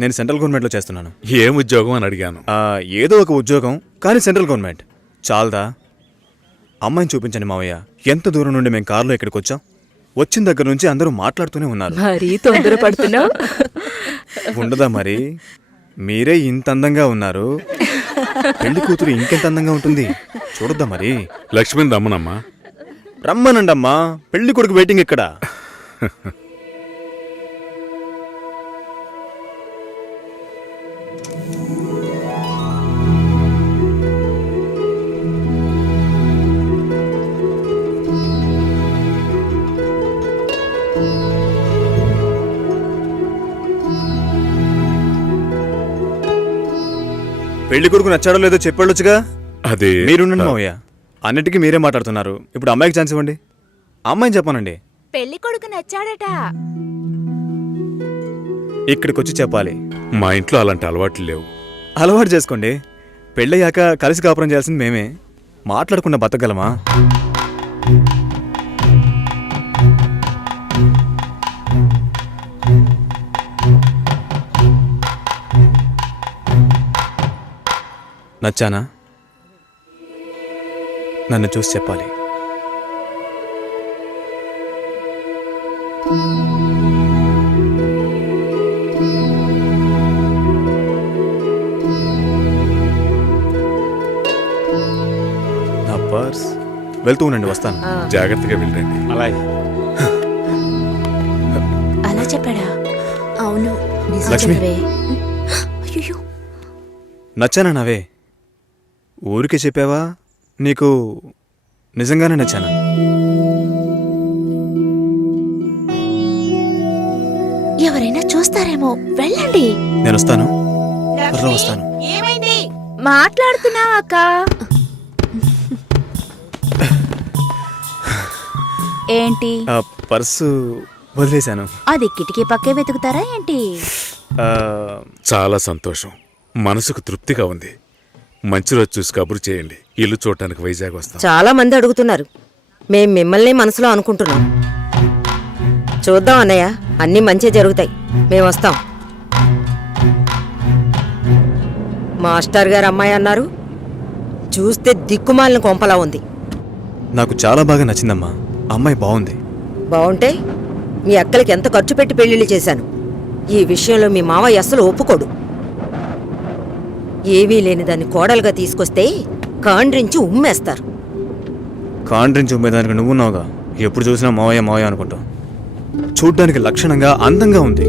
నేను సెంట్రల్ గవర్నమెంట్ లో చేస్తున్నాను. ఏం ఉద్యోగం అని అడిగాను. ఏదో ఒక ఉద్యోగం, కానీ సెంట్రల్ గవర్నమెంట్. చాలదా? అమ్మాయిని చూపించండి మావయ్య. ఎంత దూరం నుండి మేము కారులో ఇక్కడికి వచ్చాం. వచ్చిన దగ్గర నుంచి అందరూ మాట్లాడుతూనే ఉన్నారు. మరీ తొందరపడుతున్నావు. ఉండదా మరి? మీరే ఇంత అందంగా ఉన్నారు, పెళ్లి కూతురు ఇంకెంత అందంగా ఉంటుంది. చూడొద్దా మరి? లక్ష్మిని రమ్మనమ్మా. రమ్మనండి అమ్మా, పెళ్లి కొడుకు వెయిటింగ్ ఇక్కడ. పెళ్లి కొడుకు నచ్చాడో లేదో చెప్పాడొచ్చుగా. అదే మీరుండండి మావయ్య, అన్నిటికీ మీరే మాట్లాడుతున్నారు. ఇప్పుడు అమ్మాయికి ఛాన్స్ ఇవ్వండి. అమ్మాయిని చెప్పానండి. పెళ్లి కొడుకు నచ్చాడట. ఇక్కడికి వచ్చి చెప్పాలి. మా ఇంట్లో అలాంటి అలవాట్లు లేవు. అలవాటు చేసుకోండి. పెళ్ళయ్యాక కలిసి కాపురం చేయాల్సింది మేమే. మాట్లాడకుండా బతకగలమా? నచ్చానా? నన్ను చూసి చెప్పాలి. నా పర్స్. వెళ్తూ ఉండండి, వస్తాను. జాగ్రత్తగా వెళ్ళండి. అలాగే. అలా చెప్పాడా? అవును. లక్ష్మి, అయ్యో, నచ్చానా నావే? ఊరికే చెప్పావా? నీకు నిజంగానే నచ్చానా? ఎవరైనా చూస్తారేమో, వెళ్ళండి. నేను వస్తాను, త్వరలో వస్తాను. ఏమైంది? మాట్లాడుతున్నావా అక్క? ఏంటి? పర్సు వదిలేశాను. అది కిటికీ పక్కే వెతుకుతారా ఏంటి? చాలా సంతోషం, మనసుకు తృప్తిగా ఉంది. మంచి రోజు చూసి కబురు చేయండి. ఇల్లు చూడటానికి వైజాగ్ వస్తాం. చాలా మంది అడుగుతున్నారు. మేం మిమ్మల్ని మనసులో అనుకుంటున్నాం. చూద్దాం అన్నయ్య, అన్నీ మంచి జరుగుతాయి. మేము వస్తాం. మాస్టర్ గారు అమ్మాయి అన్నారు, చూస్తే దిక్కుమాలిన కొంపలా ఉంది. నాకు చాలా బాగా నచ్చిందమ్మా. అమ్మాయి బాగుంది. బాగుంటే మీ అక్కలకి ఎంత ఖర్చు పెట్టి పెళ్లిళ్ళు చేశాను. ఈ విషయంలో మీ మావయ్య అస్సలు ఒప్పుకోడు. ఏవీ లేని దాన్ని కోడలుగా తీసుకొస్తే కాండ్రించి ఉమ్మేస్తారు. కాండ్రించి ఉమ్మేదానికి నువ్వున్నావుగా. ఎప్పుడు చూసినా మావయ్య మావయ్య అనుకుంటావు. చూడ్డానికి లక్షణంగా అందంగా ఉంది.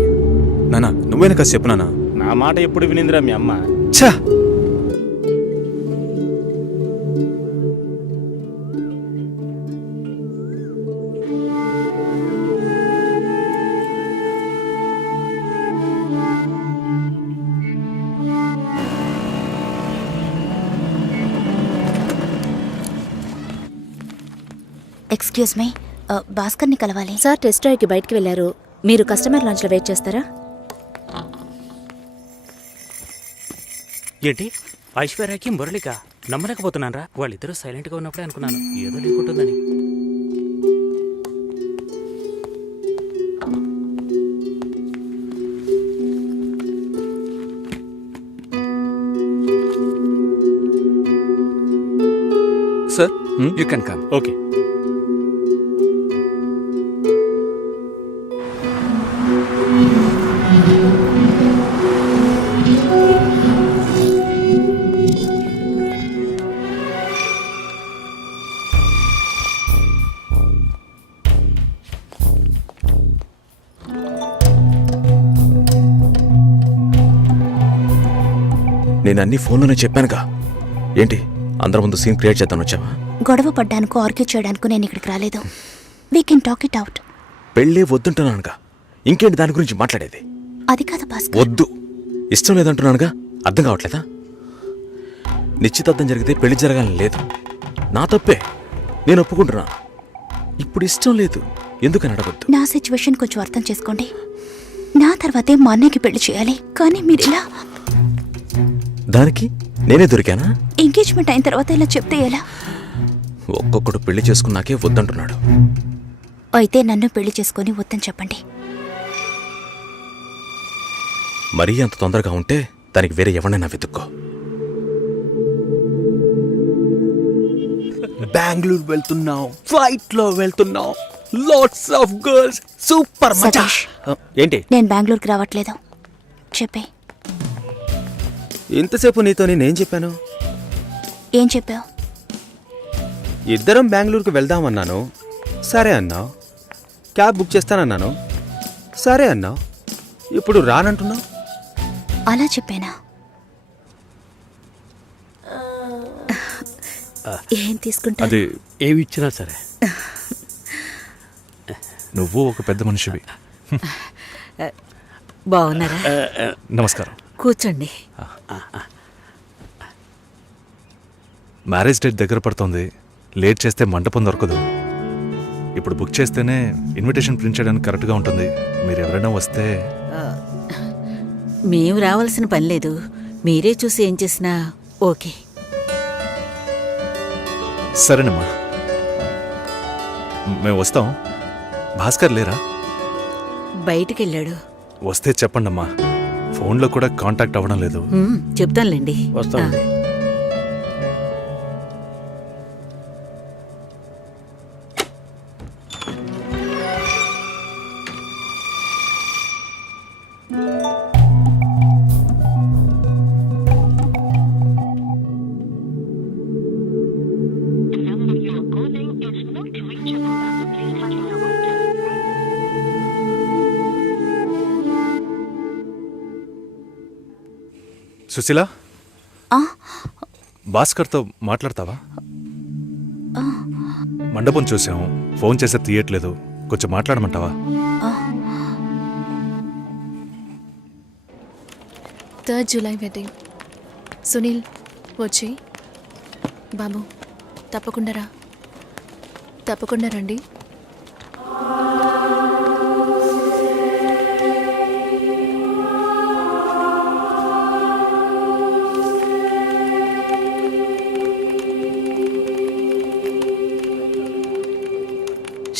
నానా, నువ్వైనా కాస్త చెప్పు నానా. నా మాట ఎప్పుడు వినిందిరా మీ అమ్మ? ఛా! ఎక్స్క్యూజ్ మీ, భాస్కర్ని కలవాలి. సార్ టెస్ట్ డ్రైవ్కి బయటికి వెళ్ళారు. మీరు కస్టమర్ లాంచ్లో వెయిట్ చేస్తారా? ఏంటి ఐశ్వర్యకి మురళిక? నమ్మలేకపోతున్నానరా. వాళ్ళిద్దరూ సైలెంట్గా ఉన్నప్పుడే అనుకున్నాను ఏదో లింక్ ఉంటుందని. Sir, you can come. Okay. నేను అన్ని ఫోన్లోనే చెప్పానుగా. ఏంటి అందరి ముందు సీన్ క్రియేట్ చేద్దాను వచ్చావా? గొడవ పడ్డానుకో, ఆర్గ్యూ చేయడానికి నేను ఇక్కడికి రాలేదు. We can talk it out. పెళ్ళే వద్దుంటున్నానుగా, ఇంకేంటి దాని గురించి మాట్లాడేది? అది కాదు భాస్కర్. వద్దు, ఇష్టం లేదంటున్నానుగా, అర్థం కావట్లేదా? నిశ్చితార్థం జరిగితే పెళ్లి జరగాలని లేదు. నా తప్పే, నేను ఒప్పుకుంటున్నా. ఇప్పుడు ఇష్టం లేదు, ఎందుకని అడగొద్దు. నా సిచ్యువేషన్ కొంచెం అర్థం చేసుకోండి. నా తర్వాతే మా అన్నయ్యకి పెళ్లి చేయాలి, కానీ మీరు ఇలా దానికి నేనే దొరికానా? ఎంగేజ్మెంట్ అయిన తర్వాత ఇలా చెప్తే ఎలా? ఒక్కొక్కడు పెళ్లి చేసుకున్నాకే వద్దంటున్నాడు. అయితే నన్ను పెళ్లి చేసుకొని వద్దని చెప్పండి. మరీ అంత తొందరగా ఉంటే దానికి వేరే ఎవరినైనా వెతుక్కో. బెంగళూరు వెళ్తున్నావు, ఫ్లైట్ లో వెళ్తున్నావు, లాట్స్ ఆఫ్ గర్ల్స్, సూపర్ మచా. సతీష్, ఏంటి? నేను బెంగళూరుకి రావట్లేదు చెప్పే. ఇంతసేపు నీతో నేనేం చెప్పాను? ఏం చెప్పావు? ఇద్దరం బెంగళూరుకు వెళ్దామన్నాను, సరే అన్నావు. క్యాబ్ బుక్ చేస్తానన్నాను, సరే అన్నావు. ఇప్పుడు రానంటున్నావు. అలా చెప్పానా? ఏం తీసుకుంటా? అది ఏమి ఇచ్చినా సరే. నువ్వు ఒక పెద్ద మనిషివి. బాగున్నారా? నమస్కారం. కూర్చోండి. మ్యారేజ్ డేట్ దగ్గర పడుతుంది, లేట్ చేస్తే మంటపం దొరకదు. ఇప్పుడు బుక్ చేస్తేనే ఇన్విటేషన్ ప్రింట్ చేయడానికి కరెక్ట్గా ఉంటుంది. మీరు ఎవరైనా వస్తే. మేము రావాల్సిన పని లేదు, మీరే చూసి ఏం చేసినా ఓకే. సరేనమ్మా, మేము వస్తాం. భాస్కర్ లేరా? బయటికెళ్ళాడు. వస్తే చెప్పండమ్మా, ఫోన్లో కూడా కాంటాక్ట్ అవ్వడం లేదు. చెప్తానులేండి. వస్తాం. సుశీల, ఆ, భాస్కర్తో మాట్లాడతావా? మండపం చూసాం, ఫోన్ చేస్తే తీయట్లేదు, కొంచెం మాట్లాడమంటావా? 3rd July wedding. సునీల్ వచ్చి. బాబు తప్పకుండా రండి.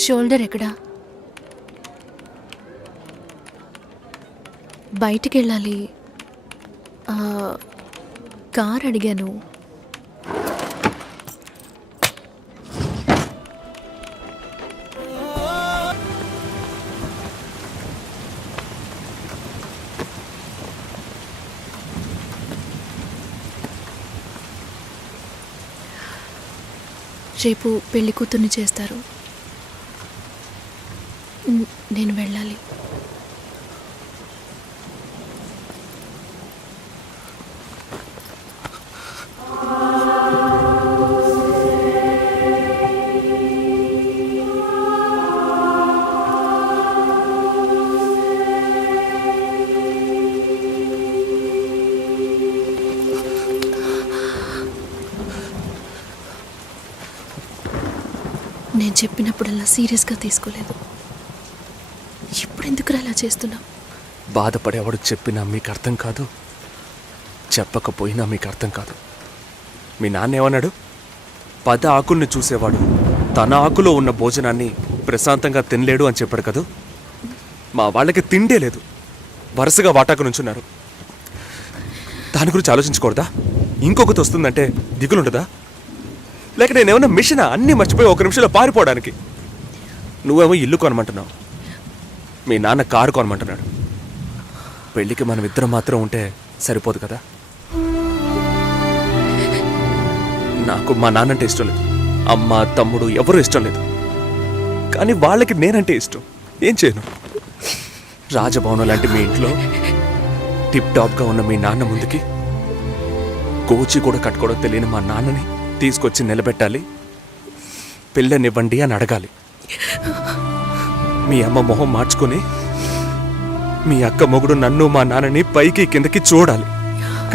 షోల్డర్ ఎక్కడా? బయటికి వెళ్ళాలి. కార్ అడిగాను. రేపు పెళ్లి కూతుర్ని చేస్తారు. నేను వెళ్ళాలి. నేను చెప్పినప్పుడల్లా సీరియస్గా తీసుకోలేదు. ఇప్పుడు ఎందుకు అలా చేస్తున్నావు? బాధపడేవాడు చెప్పినా మీకు అర్థం కాదు, చెప్పకపోయినా మీకు అర్థం కాదు. మీ నాన్న ఏమన్నాడు? 10 ఆకుల్ని చూసేవాడు తన ఆకులో ఉన్న భోజనాన్ని ప్రశాంతంగా తినలేడు అని చెప్పాడు కదా. మా వాళ్ళకి తిండే లేదు, వరుసగా వాటాకు నుంచున్నారు. దాని గురించి ఆలోచించకూడదా? ఇంకొకటి వస్తుందంటే దిగులుండదా? లేక నేనేమన్నా మిషనా అన్నీ మర్చిపోయి 1 నిమిషంలో పారిపోవడానికి? నువ్వేమో ఇల్లు కొనమంటున్నావు, మీ నాన్న కారు కొనమంటున్నాడు. పెళ్ళికి మనం ఇద్దరం మాత్రం ఉంటే సరిపోదు కదా. నాకు మా నాన్నంటే ఇష్టం లేదు, అమ్మ తమ్ముడు ఎవరూ ఇష్టం లేదు. కానీ వాళ్ళకి నేనంటే ఇష్టం. ఏం చేయను? రాజభవనం లాంటి మీ ఇంట్లో టిప్ టాప్గా ఉన్న మీ నాన్న ముందుకి కోచి కూడా కట్టుకోవడం తెలియని మా నాన్నని తీసుకొచ్చి నిలబెట్టాలి, పిల్లనివ్వండి అని అడగాలి. మీ అమ్మ మొహం మార్చుకొని మీ అక్క మొగుడు నన్ను మా నాన్నని పైకి కిందకి చూడాలి.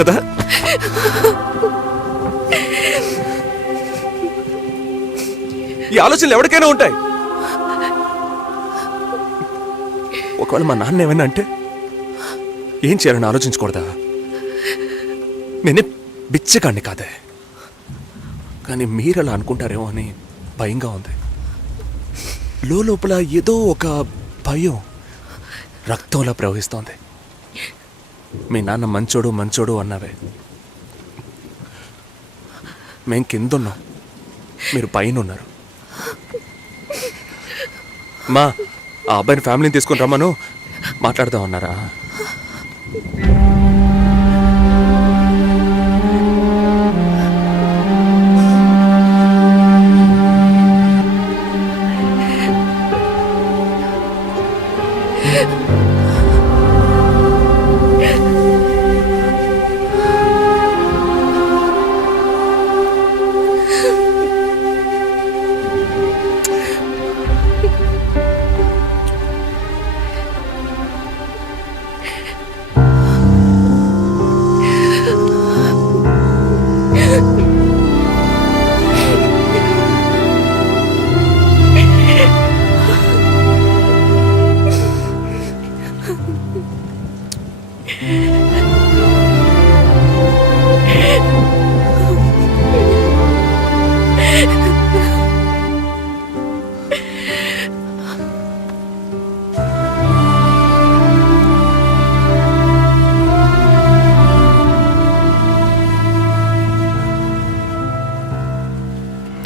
కదా? ఈ ఆలోచనలు ఎవరికైనా ఉంటాయి. ఒకవేళ మా నాన్న ఏమైనా అంటే ఏం చేయాలని ఆలోచించకూడదా? నేనే బిచ్చగాడిని కాదే, కానీ మీరు అలా అనుకుంటారేమో అని భయంగా ఉంది. లోపల ఏదో ఒక భయం రక్తంలా ప్రవహిస్తోంది. మీ నాన్న మంచోడు మంచోడు అన్నావే, మేం కిందున్నాం, మీరు పైన ఉన్నారు. మా ఆ అబ్బాయిని ఫ్యామిలీని తీసుకుని రమ్మను, మాట్లాడదాం అన్నారా?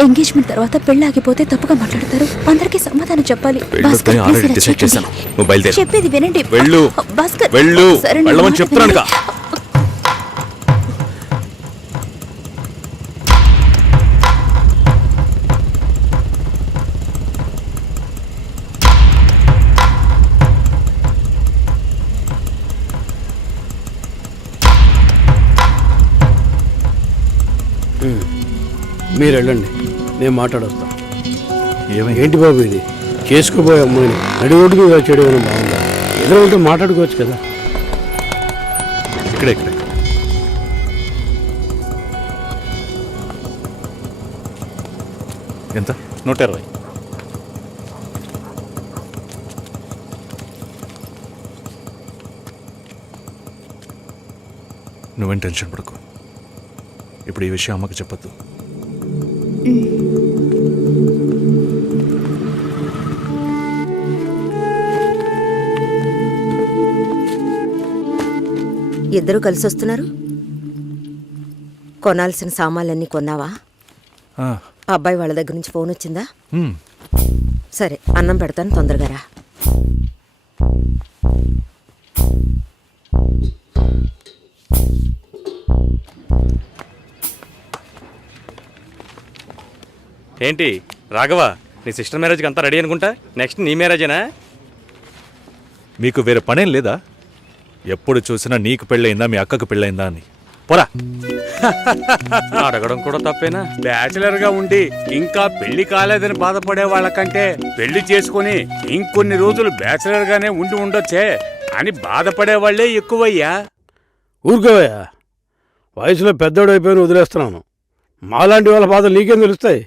ఎంగేజ్మెంట్ తర్వాత పెళ్లి ఆగిపోతే తప్పుగా మాట్లాడతారు. అందరికీ సమాధానం చెప్పాలి. భాస్కర్, ఆల్రెడీ please ఇలా డిసైడ్ చేశాను. చేయకండి. నువ్వు బయలుదేరు. చెప్పేది వినండి. వెళ్ళు. భాస్కర్, వెళ్ళు. సరే, నేను వెళ్ళమని మాట చెప్తున్నానుగా. వినండి. మీరు వెళ్ళండి, నేను మాట్లాడొస్తాను. ఏంటి బాబు ఇది? చేసుకోబోయే అమ్మాయిని నడి రోడ్డుకు ఇలా చేయడం ఏమైనా బాగుందా? ఎదురుంటే మాట్లాడుకోవచ్చు కదా. ఇక్కడే ఎంత? 120. నువ్వేం టెన్షన్ పడకు. ఇప్పుడు ఈ విషయం అమ్మకి చెప్పొద్దు. ఇద్దరు కలిసి వస్తున్నారు. కొనాల్సిన సామాన్లన్నీ కొన్నావా? అబ్బాయి వాళ్ళ దగ్గర నుంచి ఫోన్ వచ్చిందా? సరే, అన్నం పెడతాను, తొందరగా రా. ఏంటి రాఘవ, నీ సిస్టర్ మ్యారేజ్కి అంతా రెడీ అనుకుంటా? నెక్స్ట్ నీ మ్యారేజేనా? మీకు వేరే పనేం లేదా? ఎప్పుడు చూసినా నీకు పెళ్ళయిందా, మీ అక్కకు పెళ్ళయిందా అని. పోరా. అడగడం కూడా తప్పేనా? బ్యాచిలర్ గా ఉండి ఇంకా పెళ్లి కాలేదని బాధపడే వాళ్ళకంటే పెళ్లి చేసుకుని ఇంకొన్ని రోజులు బ్యాచిలర్ గానే ఉండి ఉండొచ్చే అని బాధపడే వాళ్లే ఎక్కువయ్యా. ఊరుకోవయ్యా, వయసులో పెద్దోడు అయిపోయిన వదిలేస్తున్నాను. మాలాంటి వాళ్ళ బాధలు నీకేం తెలుస్తాయి?